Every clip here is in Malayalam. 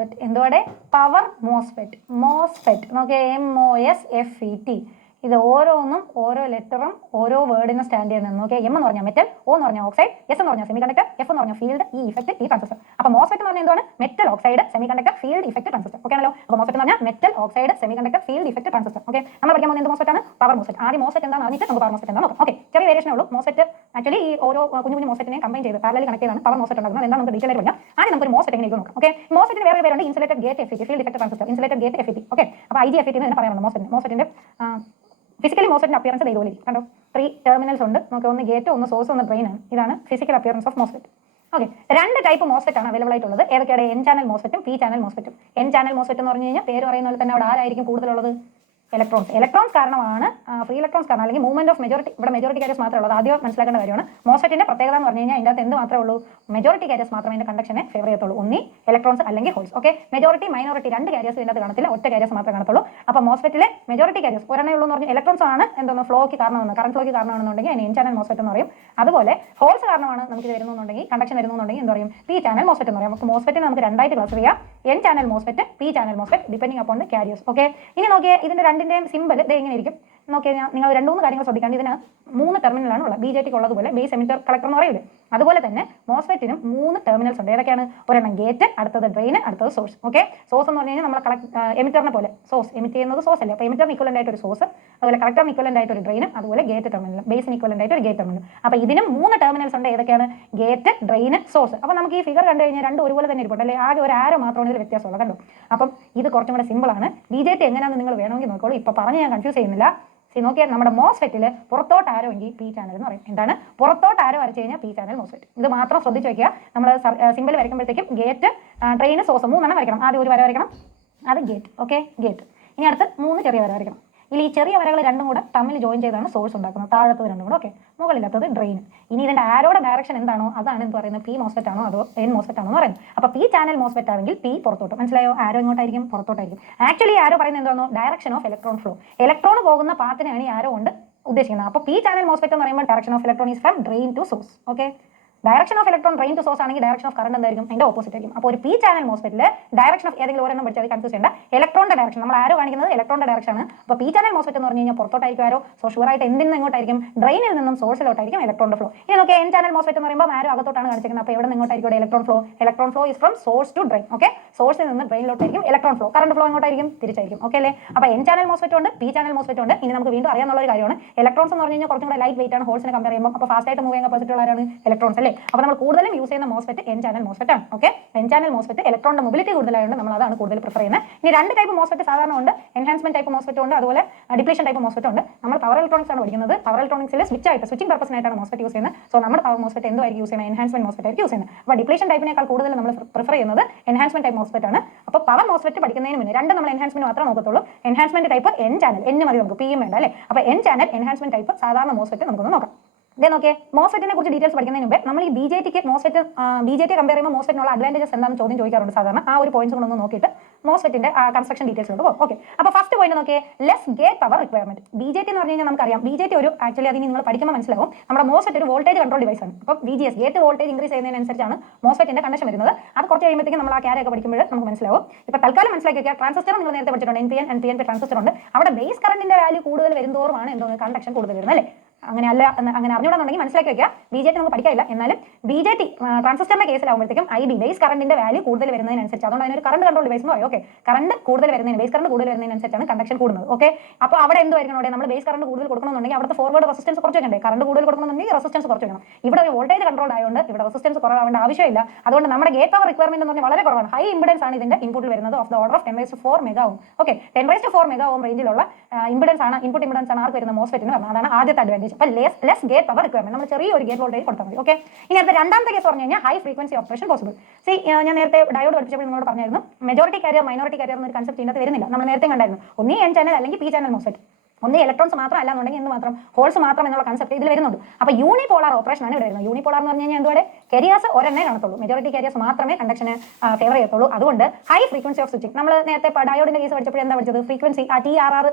എന്തുവാടെ പവർ മോസ്ഫെറ്റ് നോക്കിയ MOSFET. ഇത് ഓരോന്നും ഓരോ ലെറ്ററും ഓരോ വേർഡിനും സ്റ്റാൻഡ് ചെയ്യുന്നത് നോക്കിയാൽ എം എന്ന് പറഞ്ഞാൽ മെറ്റൽ, ഒ എന്ന് പറഞ്ഞാൽ ഓക്സൈഡ്, എസ് എന്ന് പറഞ്ഞാൽ സെമി കണ്ടക്ടർ, എഫ് എന്ന് പറഞ്ഞാൽ ഫീൽഡ്, ഈ ഇഫക്റ്റ്, ഈ ട്രാൻസിസ്റ്റർ. അപ്പോൾ മോസ്ഫെറ്റ് എന്ന് പറഞ്ഞാൽ എന്താണ്? Metal, oxide, semi conductor, field, effect, transistor. Okay ആണല്ലോ. അപ്പോൾ മോസ്ഫെറ്റ് എന്ന് പറഞ്ഞാൽ metal, oxide, semi conductor, field, effect, transistor. Okay, നമ്മൾ പഠിക്കാൻ പോകുന്നത് എന്ത് മോസ്ഫെറ്റ് ആണ്? Power MOSFET. ആദ്യം മോസ്ഫെറ്റ് എന്താണെന്ന് അറിഞ്ഞിട്ട് നമുക്ക് പവർ മോസ്ഫെറ്റ് എന്താണെന്ന് നോക്കാം. ഓക്കെ, ചെറിയ വേരിയേഷനേ ഉള്ളൂ. മോസ്ഫെറ്റ് ആക്ച്വലി ഈ ഓരോ കുഞ്ഞു മോസ്ഫെറ്റിനെ കമ്പൈൻ ചെയ്ത് പാരലൽ കണക്ട് ചെയ്താണ് പവർ മോസ്ഫെറ്റ് ഉണ്ടാക്കുന്നത്. എന്താണ് നമുക്ക് ഡീറ്റെയിൽ ആയിട്ട് പറയാം. ആദ്യം നമുക്ക് ഒരു മോസ്ഫെറ്റ് എങ്ങനെ നോക്കാം. ഓക്കെ, മോസ്ഫെറ്റിന് വേറെ പേരുണ്ട്. Insulated gate FET, field effect transistor, insulated gate FET. Okay, അപ്പോൾ IGFET എന്ന് പറയുന്നത് മോസ്ഫെറ്റിന്റെ ഫിസിക്കലി മോസ്ഫെറ്റിന്റെ അപ്പിയറൻസ് ഇതുപോലെ ഇരിക്കും. കണ്ടോ, 3 ടെർമിനൽസ് ഉണ്ട്. നമുക്ക് ഒന്ന് ഗേറ്റ്, ഒന്ന് സോഴ്സ്, ഒന്ന് ഡ്രെയിൻ ആണ്. ഇതാണ് physical appearance of MOSFET. Okay, 2 type MOSFET ആണ് അവൈലബിൾ ആയിട്ടുള്ളത്. ഏതൊക്കെയാണ്? N ചാനൽ മോസ്ഫെറ്റും P ചാനൽ മോസ്ഫെറ്റും. N ചാനൽ മോസ്ഫെറ്റ് എന്ന് പറഞ്ഞു കഴിഞ്ഞാൽ പേര് പറയുന്ന പോലെ തന്നെ അവിടെ ആരായിരിക്കും കൂടുതലുള്ളത്? ഇലക്ട്രോൺസ് കാരണമാണ്. ഫ്രീ ഇലക്ട്രോൺസ് കാരണം അല്ലെങ്കിൽ മൂവ്മെന്റ് ഓഫ് മെജോറിറ്റി. ഇവിടെ മെജോറിറ്റി കാരിയസ് മാത്രമേ ഉള്ളൂ. ആദ്യം മനസ്സിലാക്കേണ്ട കാര്യമാണ്. മോസ്ഫെറ്റിന്റെ പ്രത്യേകത എന്ന് പറഞ്ഞു കഴിഞ്ഞാൽ ഇതിന്റെ അകത്ത് എന്ത് മാത്രമേ ഉള്ളൂ? മെജോറിറ്റി കാരിയസ് മാത്രമേ ഇതിന്റെ കണ്ടക്ഷനെ ഫേവർ ചെയ്യത്തുള്ളൂ. ഒന്നി ഇലക്ട്രോൺസ് അല്ലെങ്കിൽ holes. Okay, majority minority 2 carriers ഇതിനകത്ത് കാണത്തില്ല, ഒറ്റ കാരിയസ് മാത്രമേ കാണത്തുള്ളൂ. അപ്പോൾ മോസ്ഫെറ്റിലെ മെജോറിറ്റി കാരിയസ് ഒരെണ്ണേ ഉള്ളൂ എന്ന് പറഞ്ഞാൽ ഇലക്ട്രോൺസ് ആണ് എന്തോന്ന് ഫ്ലോയ്ക്ക് കാരണമെന്ന്, കറന്റ് ഫ്ലോയ്ക്ക് കാരണമാണെന്നുണ്ടെങ്കിൽ അതിന് N ചാനൽ മോസ്ഫെറ്റ് എന്ന് പറയും. അതുപോലെ ഹോൾസ് കാരണമാണ് നമുക്ക് വരുന്നുണ്ടെങ്കിൽ, കണ്ടക്ഷൻ വരുന്നുണ്ടെങ്കിൽ എന്ത് പറയും? P ചാനൽ മോസ്ഫെറ്റ് എന്ന് പറയും. നമുക്ക് മോസ്ഫെറ്റിനെ നമുക്ക് 2 ആയിട്ട് ക്ലാസ് ചെയ്യാം. N channel MOSFET, P channel MOSFET, depending upon the carriers. Okay, ഇനി നോക്കിയേ ഇതിന്റെ രണ്ടിന്റെയും സിമ്പിൾ ഇങ്ങനെ ഇരിക്കും. നോക്കിയാൽ നിങ്ങൾ 2-3 കാര്യങ്ങൾ ശ്രദ്ധിക്കേണ്ട. ഇതിന് 3 ടെർമിനലാണ് ഉള്ളത്. BJT ഉള്ളതുപോലെ ബേസ് എമിറ്റർ കളക്ടർ എന്ന് പറയില്ലേ, അതുപോലെ തന്നെ മോസ്ഫെറ്റിനും 3 ടെർമിനൽസ് ഉണ്ട്. ഏതൊക്കെയാണ്? ഒരെണ്ണം ഗേറ്റ്, അടുത്തത് ഡ്രെയിൻ, അടുത്തത് സോഴ്സ്. ഓക്കെ, സോഴ്സ് എന്ന് പറഞ്ഞു കഴിഞ്ഞാൽ നമ്മൾ എമിറ്ററിനെ പോലെ സോഴ്സ് എമിറ്റ് ചെയ്യുന്നത് സോഴ്സ് അല്ലേ. അപ്പോൾ എമിറ്ററിന് ഇക്വലന്റ് ആയിട്ട് ഒരു സോഴ്സ്, അതുപോലെ കളക്ടറിന് ഇക്വലന്റ് ആയിട്ട് ഒരു ഡ്രെയിനും, അതുപോലെ ഗേറ്റ് ടെർമിനൽ, ബേസിന് ഇക്വലന്റ് ആയിട്ട് ഒരു ഗേറ്റ് ടെർമിനൽ. അപ്പോൾ ഇതിനും 3 ടെർമിനൽസ് ഉണ്ട്. ഏതൊക്കെയാണ്? Gate, drain, source. അപ്പോൾ നമുക്ക് ഈ ഫിഗർ കണ്ടു കഴിഞ്ഞാൽ രണ്ടും ഒരുപോലെ തന്നെ ഇരിപ്പുണ്ട് അല്ലേ. ആകെ ഒരു ആരോ മാത്രമാണ് ഇതിൽ വ്യത്യാസമുള്ളത്. കണ്ടോ, അപ്പം ഇത് കുറച്ചും കൂടെ സിമ്പിൾ ആണ്. BJT എങ്ങനെയാണെന്ന് നിങ്ങൾ വേണമെങ്കിൽ നോക്കോളൂ. ഇപ്പോൾ പറഞ്ഞ് ഞാൻ കൺഫ്യൂസ് ചെയ്യുന്നില്ല. നോക്കിയാൽ നമ്മുടെ മോസ്ഫെറ്റിൽ പുറത്തോട്ട് ആരോ എങ്കിൽ P ചാനൽ എന്ന് പറയും. എന്താണ്? പുറത്തോട്ട് ആരോ വരച്ച് കഴിഞ്ഞാൽ P ചാനൽ മോസ്ഫെറ്റ്. ഇത് മാത്രം ശ്രദ്ധിച്ച് വയ്ക്കുക. നമ്മൾ സിമ്പിൾ വരയ്ക്കുമ്പോഴത്തേക്കും ഗേറ്റ്, ഡ്രെയിൻ, സോഴ്സ് 3 വരയ്ക്കണം. ആദ്യം ഒരു വര വരയ്ക്കണം, അത് ഗേറ്റ്. Okay, gate. ഇനി അടുത്ത് 3 ചെറിയ വര വരയ്ക്കണം. ഇനി ഈ ചെറിയ വരകൾ രണ്ടും കൂടെ തമ്മിൽ ജോയിൻ ചെയ്താണ് സോഴ്സ് ഉണ്ടാക്കുന്നത്. താഴത്തത് രണ്ടും കൂടെ. ഓക്കെ, മുകളിലത്തത് ഡ്രെയിൻ. ഇനി ഇതിന്റെ ആരോടെ ഡയറക്ഷൻ എന്താണോ അതാണ് എന്ത് പറയുന്നത്? P മോസ്ഫെറ്റ് ആണോ അതോ N മോസ്ഫെറ്റ് ആണോ എന്ന് പറയുന്നത്. അപ്പോൾ P ചാനൽ മോസ്ഫെറ്റ് ആണെങ്കിൽ P പുറത്തോട്ട്. മനസ്സിലായോ? ആരോ ഇങ്ങോട്ടായിരിക്കും, പുറത്തോട്ടായിരിക്കും. ആക്ച്വലി ആരോ പറയുന്നത് എന്താണോ? Direction of electron flow. Electron പോകുന്ന പാത്തിനാണ് ഈ ആരോ കൊണ്ട് ഉദ്ദേശിക്കുന്നത്. അപ്പോൾ P ചാനൽ മോസ്ഫെറ്റ് എന്ന് പറയുമ്പോൾ direction of electron is from drain to source. Okay, direction of electron drain to source ആണെങ്കിൽ ഡയറക്ഷൻ ഓഫ് കറണ്ട് എന്തായിരിക്കും? അതിന്റെ ഓപ്പോസിറ്റ് ആയിരിക്കും. അപ്പോൾ ഒരു P ചാനൽ മോസ്ഫെറ്റിൽ ഡയറക്ഷൻ ഓഫ് ഏതെങ്കിലും ഒരെണ്ണം പഠിച്ചാൽ കൺഫ്യൂസ് ചെയ്യേണ്ട. ഇലക്ട്രോണിന്റെ ഡയറക്ഷൻ നമ്മൾ ആരോ കാണിക്കുന്നത് ഇലക്ട്രോണിന്റെ ഡയറക്ഷൻ ആണ്. അപ്പോൾ P ചാനൽ മോസ്ഫെറ്റ് എന്ന് പറഞ്ഞു കഴിഞ്ഞാൽ പുറത്തോട്ടായിരിക്കും ആരോ. സോ ഷുവർ ആയിട്ട് എന്തിൽ നിന്ന് എങ്ങോട്ടായിരിക്കും? ഡ്രെയിനിൽ നിന്നും സോഴ്സിലോട്ടായിരിക്കും ഇലക്ട്രോണിന്റെ ഫ്ലോ. ഇനി നോക്കിയാൽ N ചാനൽ മോസ്ഫെറ്റ് എന്ന് പറയുമ്പോൾ ആരോ അകത്തോട്ടാണ് കാണിച്ചിരിക്കുന്നത്. അപ്പോൾ എവിടെ നിങ്ങോട്ടായിരിക്കും electron flow? Electron flow is from source to drain. Okay, സോഴ്സിൽ നിന്ന് ഡ്രെയിനിലോട്ടായിരിക്കും ഇലക്ട്രോൺ ഫ്ലോ. കറണ്ട് ഫ്ലോ എങ്ങോട്ടായിരിക്കും? തിരിച്ചായിരിക്കും. ഓക്കെ അല്ലേ. അപ്പോൾ N ചാനൽ മോസ്ഫെറ്റ് ഉണ്ട്, P ചാനൽ മോസ്ഫെറ്റ് ഉണ്ട്. ഇനി നമുക്ക് വീണ്ടും അറിയാനുള്ള ഒരു കാര്യമാണ് ഇലക്ട്രോൺസ് എന്ന് പറഞ്ഞു കഴിഞ്ഞാൽ കുറച്ചും കൂടെ ലൈറ്റ് വെയിറ്റ് ആണ് ഹോൾസിനെ കമ്പയർ ചെയ്യുമ്പോൾ. അപ്പോൾ ഫാസ്റ്റ് ആയിട്ട് മൂവ് ചെയ്യുന്ന കപ്പാസിറ്റി ഉള്ളവരാണ് ഇലക്ട്രോൺസ് അല്ലേ. അപ്പോൾ നമ്മൾ കൂടുതലും യൂസ് ചെയ്യുന്ന മോസ്ഫെറ്റ് N ചാനൽ മോസ്ഫെറ്റ് ആണ്. ഓക്കെ, N ചാനൽ മോസ്ഫെറ്റ് ഇലക്ട്രോണിന്റെ മൊബിലിറ്റി കൂടുതലായതുകൊണ്ട് നമ്മൾ അതാണ് കൂടുതൽ പ്രിഫർ ചെയ്യുന്നത്. ഇനി 2 ടൈപ്പ് മോസ്ഫെറ്റ് സാധാരണ ഉണ്ട്. എൻഹാൻസ്മെന്റ് ടൈപ്പ് മോസ്ഫെറ്റ് ഉണ്ട്, അതുപോലെ ഡിപ്ലീഷൻ ടൈപ്പ് മോസ്ഫെറ്റ് ഉണ്ട്. നമ്മൾ പവർ ഇലക്ട്രോണിക്സ് ആണ് പഠിക്കുന്നത്. പവർ ഇലക്ട്രോണിക്സിൽ സ്വിച്ചിങ് പർപ്പസിനായിട്ടാണ് മോസ്ഫെറ്റ് യൂസ് ചെയ്യുന്നത്. സോ നമ്മുടെ പവർ മോസ്ഫെറ്റ് എന്തായിരിക്കും യൂസ് ചെയ്യുന്നത്? എൻഹാൻസ്മെന്റ് മോസ്ഫെറ്റ് ആയിരിക്കും യൂസ് ചെയ്യുന്നത്. അപ്പോൾ ഡിപ്ലീഷൻ ടൈപ്പിനേക്കാൾ കൂടുതൽ നമ്മൾ പ്രിഫർ ചെയ്യുന്നത് എൻഹാൻസ്മെന്റ് ടൈപ്പ് മോസ്ഫെറ്റ് ആണ്. അപ്പോൾ പവർ മോസ്ഫെറ്റ് പഠിക്കുന്നതിന് മുന്നേ നമ്മൾ എൻഹാൻസ്മെന്റ് മാത്രമേ നോക്കത്തുള്ളൂ. Enhancement type N channel, N മതി നമുക്ക്, P വേണ്ട അല്ലേ. അപ്പോൾ N ചാനൽ എൻഹാൻസ്മെന്റ് ടൈപ്പ് സാധാരണ മോസ്ഫെറ്റ് നമുക്കൊന്ന് നോക്കാം. ഇതേ നോക്കിയേ, മോസ്ഫെറ്റിനെ കുറിച്ച് ഡീറ്റെയിൽസ് പഠിക്കുന്നതിന് മുമ്പേ നമ്മൾ ഈ BJT കമ്പയർ ചെയ്യുമ്പോൾ മോസ്ഫെറ്റിനുള്ള അഡ്വാൻറ്റേജസ് എന്താണെന്ന് ചോദ്യം ചോദിക്കാറുണ്ട് സാധാരണ. ആ ഒരു പോയിന്റ്സ് കൊണ്ടൊന്ന് നോക്കിയിട്ട് മോസ്ഫെറ്റിന്റെ കൺസ്ട്രക്ഷൻ ഡീറ്റെയിൽസിലോട്ട് പോകും. ഓക്കെ, അപ്പോൾ ഫസ്റ്റ് പോയിന്റ് നോക്കിയേ, less gate power requirement. BJT എന്ന് പറഞ്ഞു കഴിഞ്ഞാൽ നമുക്കറിയാം BJT ഒരു ആക്ച്വലി അതിന് നിങ്ങൾ പഠിക്കുമ്പോൾ മനസ്സിലാവും നമ്മുടെ മോസ്ഫെറ്റ് ഒരു വോൾട്ടേജ് കൺട്രോൾ ഡിവൈസ് ആണ്. അപ്പോൾ VGS ഗേറ്റ് വോൾട്ടേജ് ഇൻക്രീസ് ചെയ്യുന്നതിനനുസരിച്ചാണ് മോസ്ഫെറ്റിന്റെ കണ്ടക്ഷൻ വരുന്നത്. അത് കുറച്ച് കഴിയുമ്പോഴത്തേക്കും നമ്മൾ ആ ക്യാരൊക്കെ പഠിക്കുമ്പോൾ നമുക്ക് മനസ്സിലാവും. ഇപ്പോൾ തൽക്കാലം മനസ്സിലാക്കി വെക്കുക, ട്രാൻസിസ്റ്റർ നിങ്ങൾ നേരത്തെ പഠിച്ചിട്ടുണ്ട്. NPN and PNP ട്രാൻസിസ്റ്റർ ഉണ്ട്. അവിടെ ബേസ് കറന്റിന്റെ വാല്യൂ കൂടുതൽ വരുന്നതോറുമാണ് എന്തോന്ന് കണ്ടക്ഷൻ കൂടുതൽ വരുന്നത് അല്ലേ. അങ്ങനെ അറിഞ്ഞുകൂടാന്നുണ്ടെങ്കിൽ മനസ്സിലാക്കി വെക്കുക. BJT നമുക്ക് പഠിക്കാനില്ല, എന്നാലും BJT ട്രാൻസിസ്റ്ററിന്റെ കേസിലാവുമ്പോഴത്തേക്കും IB ബേസ് കറന്റിന്റെ വാല്യൂ കൂടുതൽ വരുന്നതിനനുസരിച്ച്, അതുകൊണ്ട് അതിനൊരു കറണ്ട് കൺട്രോൾ ഡിവൈസ് എന്ന് പറയും. ഓക്കെ, കറണ്ട് കൂടുതൽ വരുന്നതിന്, ബേസ് കറണ്ട് കൂടുതൽ വരുന്നതിനനുസരിച്ചാണ് കണ്ടക്ഷൻ കൂടുന്നത്. ഓക്കെ, അപ്പോൾ അവിടെ എന്തായിരിക്കണം? അവിടെ നമ്മൾ ബേസ് കറണ്ട് കൂടുതൽ കൊടുക്കണമെന്നുണ്ടെങ്കിൽ അവിടുത്തെ ഫോർവേഡ് റെസിസ്റ്റൻസ് കുറച്ച് വെക്കണ്ടേ? കറണ്ട് കൂടുതൽ കൊടുക്കണമെന്നുണ്ടെങ്കിൽ റെസിസ്റ്റൻസ് കുറച്ച് വെക്കണം. ഇവിടെ ഒരു വോൾട്ടേജ് കൺട്രോൾ ആയതുകൊണ്ട് ഇവിടെ റെസിസ്റ്റൻസ് കുറവാവേണ്ട ആവശ്യമില്ല. അതുകൊണ്ട് നമ്മുടെ ഗേറ്റ് പവർ റിക്വയർമെന്റ് എന്ന് പറഞ്ഞാൽ വളരെ കുറവാണ്. ഹൈ ഇമ്പിഡൻസ് ആണ് ഇതിന്റെ ഇൻപുട്ടിൽ വരുന്നത്, of the order of 10⁴ mega ohm. Okay, 10⁴ mega ohm റേഞ്ചിലുള്ള ഇമ്പിഡൻസ് ആണ്, ഇൻപുട്ട് ഇമ്പിഡൻസ് ആണ് ആർക്ക് വരുന്ന മോസ്ഫെറ്റിന് പറഞ്ഞത്. അതാണ് ആദ്യത്തെ അഡ്വാൻറ്റേജ്. അപ്പോൾ ലെസ് ഗേറ്റ് പവർ റിക്വയർമെന്റ്, നമ്മൾ ചെറിയ ഒരു ഗേറ്റ് വോൾട്ടേജ് കൊടുത്താൽ മതി. ഓക്കെ, ഇനി അടുത്ത രണ്ടാമത്തെ കേസ് പറഞ്ഞു കഴിഞ്ഞാൽ ഹൈ ഫ്രീക്വൻസി ഓപ്പറേഷൻ പോസിബിൾ. ഞാൻ നേരത്തെ ഡയോഡ് പഠിച്ചപ്പോൾ നിങ്ങളോട് പറഞ്ഞായിരുന്നു മെജോറിറ്റി കാരിയർ മൈനോറിറ്റി കാരിയർ എന്നൊരു കൺസെപ്റ്റ് ഇതിനകത്ത് വരുന്നില്ല. നമ്മൾ നേരത്തെ കണ്ടായിരുന്നു ഒന്നീ N ചാനൽ അല്ലെങ്കിൽ P ചാനൽ മോസ്ഫെറ്റ്. ഒന്ന് ഇലക്ട്രോൺസ് മാത്രം അല്ലാന്നുണ്ടെങ്കിൽ എന്ത് മാത്രം ഹോൾസ് മാത്രം എന്നുള്ള കൺസെപ്റ്റ് ഇതിൽ വരുന്നുണ്ട്. അപ്പോൾ യൂണിപോളാർ ഓപ്പറേഷൻ ആണ് ഇവിടെ വരുന്നത്. യൂണിപോളാർ എന്ന് പറഞ്ഞു കഴിഞ്ഞാൽ എന്തുകൊണ്ട് കാരിയേഴ്സ് ഒരെണ്ണേ കാണത്തുള്ളൂ, മെജോറിറ്റി കാരിയേഴ്സ് മാത്രമേ കണ്ടക്ഷന് ഫേവർ ചെയ്യത്തുള്ളൂ. അതുകൊണ്ട് ഹൈ ഫ്രീക്വൻസി ഓഫ് സ്വിച്ചിങ്. നമ്മൾ നേരത്തെ ഡയോഡിന്റെ കേസ് പഠിച്ചപ്പോൾ എന്താ പഠിച്ചത്? ഫ്രീക്വൻസി ആ TRR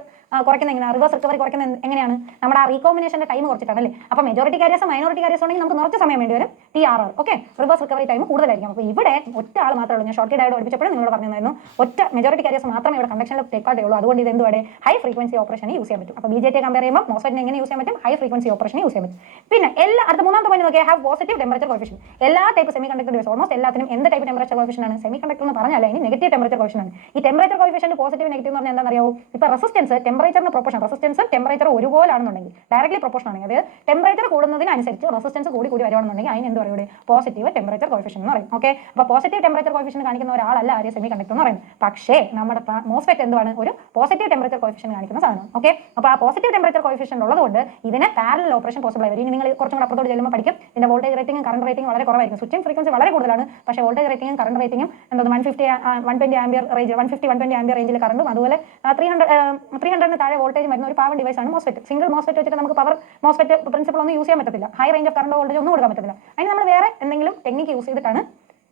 കുറയ്ക്കുന്ന എങ്ങനെയാണ്, റിവേഴ്സ് റിക്കവറി കുറയ്ക്കുന്നത് എങ്ങനെയാണ്? നമ്മുടെ ആ റീകോമ്പിനേഷന്റെ ടൈം കുറച്ചിട്ടാണ് അല്ലേ? അപ്പോൾ മെജോറിറ്റി കാരിയേഴ്സ് മൈനോറിറ്റി കാരിയേഴ്സ് ഉണ്ടെങ്കിൽ നമുക്ക് കുറച്ച് സമയം വേണ്ടി വരും TRR. Okay, reverse recovery time കൂടുതലായിരിക്കും. അപ്പോൾ ഇവിടെ ഒറ്റ ആൾ മാത്രമേ ഉള്ളൂ. ഞാൻ ഷോർട്ട് ഡയോഡ് പഠിച്ചപ്പോഴും നിങ്ങളോട് പറഞ്ഞിരുന്നു ഒറ്റ മെജോറിറ്റി കാരിയേഴ്സ് മാത്രമേ ഇവിടെ കണ്ടക്ഷനിൽ ടേക്കാട്ടേ ഉള്ളൂ. അതുകൊണ്ട് ഇത് എന്തുവാടെ ഹൈ ഫ്രീക്വൻസി ഓപ്പറേഷൻ യൂസ് ചെയ്യാൻ പറ്റും. അപ്പോൾ BJT കമ്പയർ ചെയ്യുമ്പോൾ മോസ്ഫെറ്റിനെ എങ്ങനെ യൂസ് ചെയ്യാൻ പറ്റും? ഹൈ ഫ്രീക്വൻസി ഓപ്പറേഷൻ യൂസ് ചെയ്യാൻ പറ്റും. പിന്നെ അടുത്ത മൂന്നാമത്തെ പോയിന്റ് നോക്കിയാൽ ഹാവ് പോസിറ്റീവ് ടെമ്പറേച്ചർ കോഫിഷ്യന്റ്. എല്ലാ type semi conductor device almost എല്ലാത്തിനും എന്ത് ടൈപ്പ് ടെമ്പറേച്ചർ കോഫിഷ്യന്റ് ആണ്? സെമി കണ്ടക്ടർ എന്ന് പറഞ്ഞാൽ ഇനി നെഗറ്റീവ് ടെമ്പറേച്ചർ കോഫിഷ്യന്റ് ആണ്. ഈ ടെമ്പറേച്ചർ കോഫിഷ്യന്റ് പോസിറ്റീവ് നെഗറ്റീവ് എന്ന് പറഞ്ഞാൽ എന്താണെന്ന് അറിയാവോ? ഇപ്പോൾ റെസിസ്റ്റൻസ് ടെമ്പറേച്ചറിന് പ്രൊപ്പോർഷൻ, റെസിസ്റ്റൻസും ടെമ്പറേച്ചർ ഒരുപോലാണെന്നുണ്ടെങ്കിൽ ഡയറക്ട്ലി പ്രൊപ്പോർഷൻ ആണെങ്കിൽ അതായത് ടെമ്പറേച്ചർ കൂടുന്നതിനനുസരിച്ച് റെസിസ്റ്റൻസ് കൂടി വരുവാണെന്നുണ്ടെങ്കിൽ അതിന് എന്ത് പറയുക? പോസിറ്റീവ് ടെമ്പറേച്ചർ കോഫിഷ്യന്റ് എന്ന് പറയും. ഓക്കെ, അപ്പോൾ പോസിറ്റീവ് ടെമ്പറേച്ചർ കോഫിഷ്യന്റ് കാണിക്കുന്ന ഒരാളല്ല ആര്യ സെമി കണ്ടക്ടർ എന്ന് പറയുന്നത്. പക്ഷേ നമ്മുടെ മോസ്ഫെറ്റ് എന്താണ്? ഒരു പോസിറ്റീവ് ടെമ്പറേച്ചർ കോഫിഷ്യന്റ് കാണിക്കുന്ന സാധനം. ഓക്കെ, അപ്പോൾ ആ പോസിറ്റീവ് ടെമ്പറേച്ചർ കോഫിഷ്യന്റ് ഉള്ളതുകൊണ്ട് ഇതിന് പാരലൽ ഓപ്പറേഷൻ പോസിബിൾ ആയി വരും. നിങ്ങൾ കുറച്ചും കൂടെ അപ്പുറത്തോട്ട് ചെല്ലുമ്പോൾ പഠിക്കും ഇതിന്റെ വോൾട്ടേജ് റേറ്റിംഗും കറണ്ട് റേറ്റിംഗും വളരെ കുറവായിരിക്കും. സ്വിച്ചിങ് ഫ്രീക്വൻസി വളരെ കൂടുതലാണ്, പക്ഷേ വോൾട്ടേജ് റേറ്റിംഗും കറണ്ട് റേറ്റിംഗും എന്തോ 120 ആംപിയർ റേഞ്ച് 150-120 ആംപിയർ റേഞ്ചിൽ കറണ്ടും അതുപോലെ 300 താഴെ വോൾട്ടേജ് വരുന്ന ഒരു പവർ ഡിവൈസ് ആണ് മോസ്ഫെറ്റ്. സിംഗിൾ മോസ്ഫെറ്റ് വെച്ചിട്ട് നമുക്ക് പവർ മോസ്ഫെറ്റ് പ്രിൻസിപ്പിൾ ഒന്നും യൂസ് ചെയ്യാൻ പറ്റത്തില്ല. High range of current voltage ഒന്നും കൊടുക്കാൻ പറ്റത്തില്ല. അതിന് നമ്മൾ വേറെ എന്തെങ്കിലും ടെക്നിക്ക് യൂസ് ചെയ്തിട്ടാണ്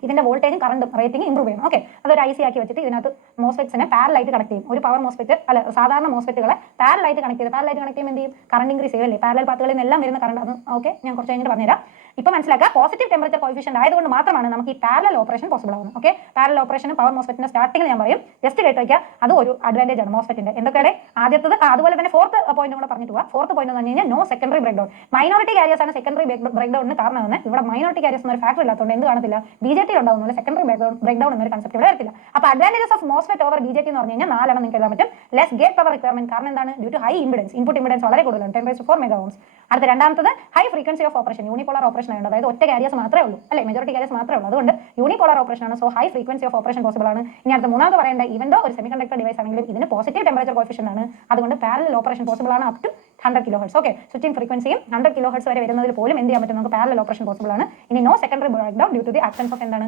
ഇതിന്റെ വോൾട്ടേജും കറണ്ടും റേറ്റിംഗ് ഇംപ്രൂവ് ചെയ്യണം. ഓക്കെ, അതൊരു IC ആക്കി വെച്ചിട്ട് ഇതിനകത്ത് മോസ്ഫെറ്റ്സിനെ പാരലായിട്ട് കണക്ട് ചെയ്യും. ഒരു പവർ മോസ്ഫെറ്റ് അല്ല, സാധാരണ മോസ്ഫെറ്റുകളെ പാരലായിട്ട് കണക്ട് ചെയ്യുമ്പോൾ എന്ത് ചെയ്യും? കറണ്ട് ഇൻക്രീസ് ചെയ്യും അല്ലേ? പാരലൽ പാത്തുകളിൽ നിന്നെല്ലാം വരുന്ന കറണ്ട് അത് ഓക്കെ ഞാൻ കുറച്ച് കഴിഞ്ഞിട്ട് പറഞ്ഞുതരാം. ഇപ്പോൾ മനസ്സിലാക്കുക, പോസിറ്റീവ് ടെമ്പറേച്ചർ കോഫിഷ്യന്റ് ആയതുകൊണ്ട് മാത്രമാണ് നമുക്ക് ഈ പാരലൽ ഓപ്പറേഷൻ പോസിബിൾ ആവുന്നത്. ഓക്കെ, പാരലൽ ഓപ്പറേഷൻ പവർ മോസ്ഫെറ്റിന്റെ സ്റ്റാർട്ടിംഗ് ഞാൻ പറയും, ജസ്റ്റ് കേട്ട് വയ്ക്കുക. അത് ഒരു അഡ്വാൻറ്റേജ് ആണ് മോസ്ഫെറ്റിന്റെ. എന്തൊക്കെയാണ് ആദ്യത്തത്? അതുപോലെ തന്നെ ഫോർത്ത് പോയിന്റ് കൂടെ പറഞ്ഞിട്ട് പോവാം. ഫോർത്ത് പോയിന്റ് എന്ന് പറഞ്ഞു കഴിഞ്ഞാൽ no secondary break down. Minority carriers ആണ് സെക്കൻഡറി ബ്രേക്ക് ഡൗണിന് കാരണമെന്ന്. ഇവിടെ മൈനോറിറ്റി കാരിയേഴ്സ് എന്നൊരു ഫാക്ടർ ഇല്ലാത്തതുകൊണ്ട് എന്ത് കാണത്തില്ല? BJT ഉണ്ടാവുന്നില്ല സെക്കൻഡറി ബ്രേക്ക് ഡൗൺ എന്നൊരു കൺസെപ്റ്റ് ഇവിടെ വരത്തില്ല. അപ്പോൾ advantages of MOSFET over BJT എന്ന് പറഞ്ഞു കഴിഞ്ഞാൽ 4 നിങ്ങൾക്ക് എഴുതാൻ പറ്റും. ലെസ് ഗേറ്റ് പവർ റിക്വയർമെന്റ്, കാരണം എന്താണ്? Due to high impedance, input impedance വളരെ കൂടുതലാണ്, 10⁴ മെഗാ ഓംസ്. അടുത്ത രണ്ടാമത്തത് high frequency of operation, unipolar operation ആണ്. അതായത് ഒറ്റ കാരിയേഴ്സ് മാത്രമേ ഉള്ളൂ അല്ലേ? മെജോറിറ്റി കാരിയേഴ്സ് മാത്രമേ ഉള്ളൂ. അതുകൊണ്ട് യൂണിപോളാർ ഓപ്പറേഷൻ ആണ്. So high frequency of operation possible ആണ്. ഇനി അടുത്ത മൂന്നാമത് പറയേണ്ട, ഇവൻ ദോ ഒരു സെമി കണ്ടക്ടർ ഡിവൈസ് ആണെങ്കിലും ഇതിന് പോസിറ്റീവ് ടെമ്പറേച്ചർ കോഫിഷ്യന്റ് ആണ്. അതുകൊണ്ട് പാരലൽ ഓപ്പറേഷൻ പോസിബിൾ ആണ് up to 100 kHz. Okay, switching ഫ്രീക്വൻസിയും 100 kHz വരെ വരുന്നതിൽ പോലും എന്ത് ചെയ്യാൻ പറ്റും? നമുക്ക് പാരലൽ ഓപ്പറേഷൻ പോസിബിൾ ആണ്. ഇനി no secondary break down due to the absence of എന്താണ്?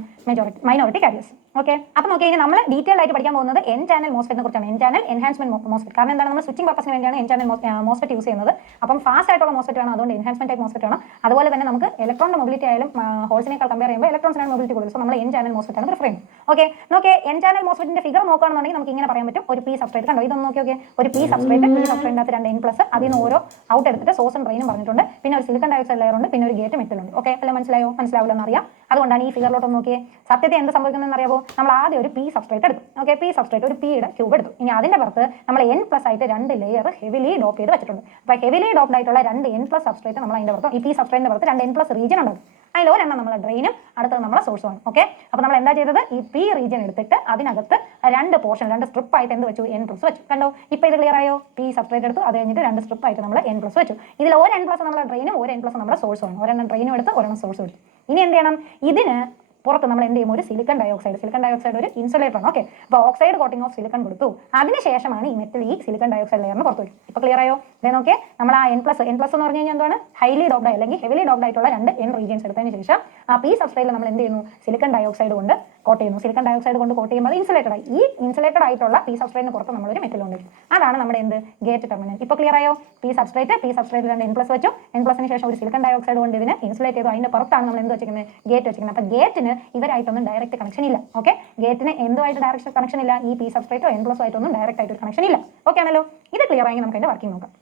Minority carriers. ഓക്കെ, അപ്പോൾ നോക്കി ഇനി നമ്മൾ ഡീറ്റെയിൽ ആയിട്ട് പഠിക്കാൻ പോകുന്നത് N ചാനൽ മോസ്ഫെറ്റിനെ കുറിച്ചാണ്. N channel enhancement MOSFET. കാരണം എന്താണ്? നമ്മൾ സ്വിച്ചിങ് പർപ്പസിന് വേണ്ടിയാണ് N ചാനൽ മോസ്ഫെറ്റ് യൂസ് ചെയ്യുന്നത്. അപ്പം ഫാസ്റ്റ് ആയിട്ടുള്ള മോസ്ഫെറ്റ് ആണ്, അതുകൊണ്ട് എൻഹാൻസ്മെന്റ് ടൈപ്പ് മോസ്ഫെറ്റ് ആണ്. അതുപോലെ തന്നെ നമുക്ക് ഇലക്ട്രോണിന്റെ മൊബിലിറ്റി ആയാലും ഹോൾസിനേക്കാൾ കമ്പയർ ചെയ്യുമ്പോൾ ഇലക്ട്രോൺസിനാണ് മൊബിലിറ്റി കൂടുതൽ. സോ നമ്മൾ N ചാനൽ മോസ്ഫെറ്റ് ആണ് പ്രിഫർ ചെയ്യുന്നത്. ഓക്കെ, നോക്കിയേ N ചാനൽ മോസ്ഫെറ്റിന്റെ ഫിഗർ നോക്കുകയാണെന്നുണ്ടെങ്കിൽ നമുക്ക് ഇങ്ങനെ പറയാൻ പറ്റും. ഒരു P സബ്സ്ട്രേറ്റ് കണ്ടോ? ഇതൊന്ന് നോക്കിയോക്കെ, ഒരു P സബ്സ്ട്രേറ്റ്, P സബ്സ്ട്രേറ്റിനകത്ത് 2 N+, അതിൽ നിന്ന് ഓരോ ഔട്ട് എടുത്തിട്ട് സോഴ്സും ഡ്രെയിനും പറഞ്ഞിട്ടുണ്ട്. പിന്നെ ഒരു സിലിക്കൺ ഡയോക്സൈഡ് ലെയർ ഉണ്ട്, പിന്നെ ഒരു ഗേറ്റ് മെറ്റൽ ഉണ്ട്. ഓക്കെ, അല്ല മനസ്സിലായോ? മനസ്സിലാവില്ലെന്ന് അറിയാം. അതുകൊണ്ടാണ് ഈ ഫിഗറിലോട്ട് നോക്കിയേ. സത്യത്തിൽ എന്ത് സംഭവിക്കുന്നതെന്ന് അറിയാമോ? നമ്മൾ ആദ്യം ഒരു P സബ്സ്ട്രേറ്റ് എടുത്തു. ഓക്കെ, P സബ്സ്ട്രേറ്റ് ഒരു Pയുടെ ക്യൂബ് എടുത്തു. ഇനി അതിന്റെ പുറത്ത് നമ്മൾ N+ ആയിട്ട് 2 ലെയർ ഹെവിലി ഡോപ്പ് ചെയ്ത് വെച്ചിട്ടുണ്ട്. അപ്പോൾ ഹെവിലി ഡോപ്ഡ് ആയിട്ടുള്ള 2 N+ സബ്സ്ട്രേറ്റ് നമ്മൾ അതിന്റെ പുറത്ത്, ഈ P സബ്സ്ട്രേറ്റിന്റെ പുറത്ത് 2 N+ റീജിയൻ ഉണ്ടാകും. അതിൽ ഒരെണ്ണം നമ്മളെ ഡ്രെയിനും അടുത്തത് നമ്മളെ സോഴ്സുമാണ്. ഓക്കെ, അപ്പോൾ നമ്മൾ എന്താ ചെയ്തത്? ഈ P റീജിയൻ എടുത്തിട്ട് അതിനകത്ത് 2 പോർഷൻ 2 സ്ട്രിപ്പ് ആയിട്ട് എന്ത് വെച്ചു? N+ വെച്ചു. കണ്ടോ? ഇപ്പോൾ ഇത് ക്ലിയർ ആയോ? P സബ്സ്ട്രേറ്റ് എടുത്തു, അത് കഴിഞ്ഞിട്ട് 2 സ്ട്രിപ്പ് ആയിട്ട് നമ്മൾ N+ വെച്ചു. ഇതിൽ ഒരു N+ നമ്മുടെ ഡ്രെയിനും ഒരു N+ നമ്മുടെ സോഴ്സുമാണ്. ഒരെണ്ണം ഡ്രെയിനും എടുത്ത് ഒരെണ്ണം സോഴ്സും എടുത്തു. ഇനി എന്ത് ചെയ്യണം? ഇതിന് പുറത്ത് നമ്മൾ എന്ത് ചെയ്യും? ഒരു സിലിക്കൺ ഡയോക്സൈഡ് ഒരു ഇൻസുലേറ്റർ ആണ്. ഓക്കെ, അപ്പോൾ ഓക്സൈഡ് കോട്ടിംഗ് ഓഫ് സിലിക്കൺ കൊടുത്തു. അതിനുശേഷമാണ് ഈ മെറ്റൽ ഈ സിലിക്കൺ ഡയോക്സൈഡ് ലെയറിന് പുറത്ത് വരും. ഇപ്പോൾ ക്ലിയർ ആയോ? ഇതേ നോക്കിയേ, നമ്മൾ ആ N+ എന്ന് പറഞ്ഞു കഴിഞ്ഞാൽ എന്താണ്? ഹൈലി ഡോപ്ഡ് അല്ലെങ്കിൽ ഹെവിലി ഡോപ്ഡ് ആയിട്ടുള്ള 2 N റീജിയൻസ് എടുത്തതിന് ശേഷം ആ P സബ്സ്ട്രേറ്റിൽ നമ്മൾ എന്ത് ചെയ്യുന്നു? സിലിക്കൺ ഡയോക്സൈഡ് കൊണ്ട് കോട്ട് ചെയ്യുന്നു. സിലിക്കൺ ഡയോക്സൈഡ് കൊണ്ട് കോട്ട് ചെയ്യുമ്പോൾ ഇൻസുലേറ്റഡ് ആയി. ഈ ഇൻസുലേറ്റഡ് ആയിട്ടുള്ള P സബ്സ്ട്രേറ്റിന് പുറത്ത് നമ്മളൊരു മെറ്റൽ കൊണ്ടുവരും. അതാണ് നമ്മുടെ എന്ത്? Gate terminal. ഇപ്പോൾ ക്ലിയർ ആയോ? P സബ്സ്ട്രേറ്റ് 2 N+ വെച്ചു. N+ന് ശേഷം ഒരു സിലിക്കൺ ഡയോക്സൈഡ് കൊണ്ട് ഇതിനെ ഇൻസുലേറ്റ് ചെയ്തു. അതിന്റെ പുറത്താണ് നമ്മൾ എന്ത് വെച്ചിരിക്കുന്നത്? ഗേറ്റ് വെച്ചിരിക്കുന്നത്. അപ്പോൾ ഗേറ്റിന് ഇവരായിട്ടൊന്നും ഡയറക്റ്റ് കണക്ഷൻ ഇല്ല. ഓക്കെ, ഗേറ്റിന് എന്തുമായിട്ട് ഡയറക്റ്റ് കണക്ഷൻ ഇല്ല. ഈ P സബ്സ്ട്രേറ്റോ N+ ആയിട്ടൊന്നും ഡയറക്റ്റ് ആയിട്ട് കണക്ഷൻ ഇല്ല. ഓക്കെ ആണല്ലോ? ഇത് ക്ലിയർ ആയെങ്കിൽ നമുക്ക് അതിന്റെ വർക്കിംഗ് നോക്കാം.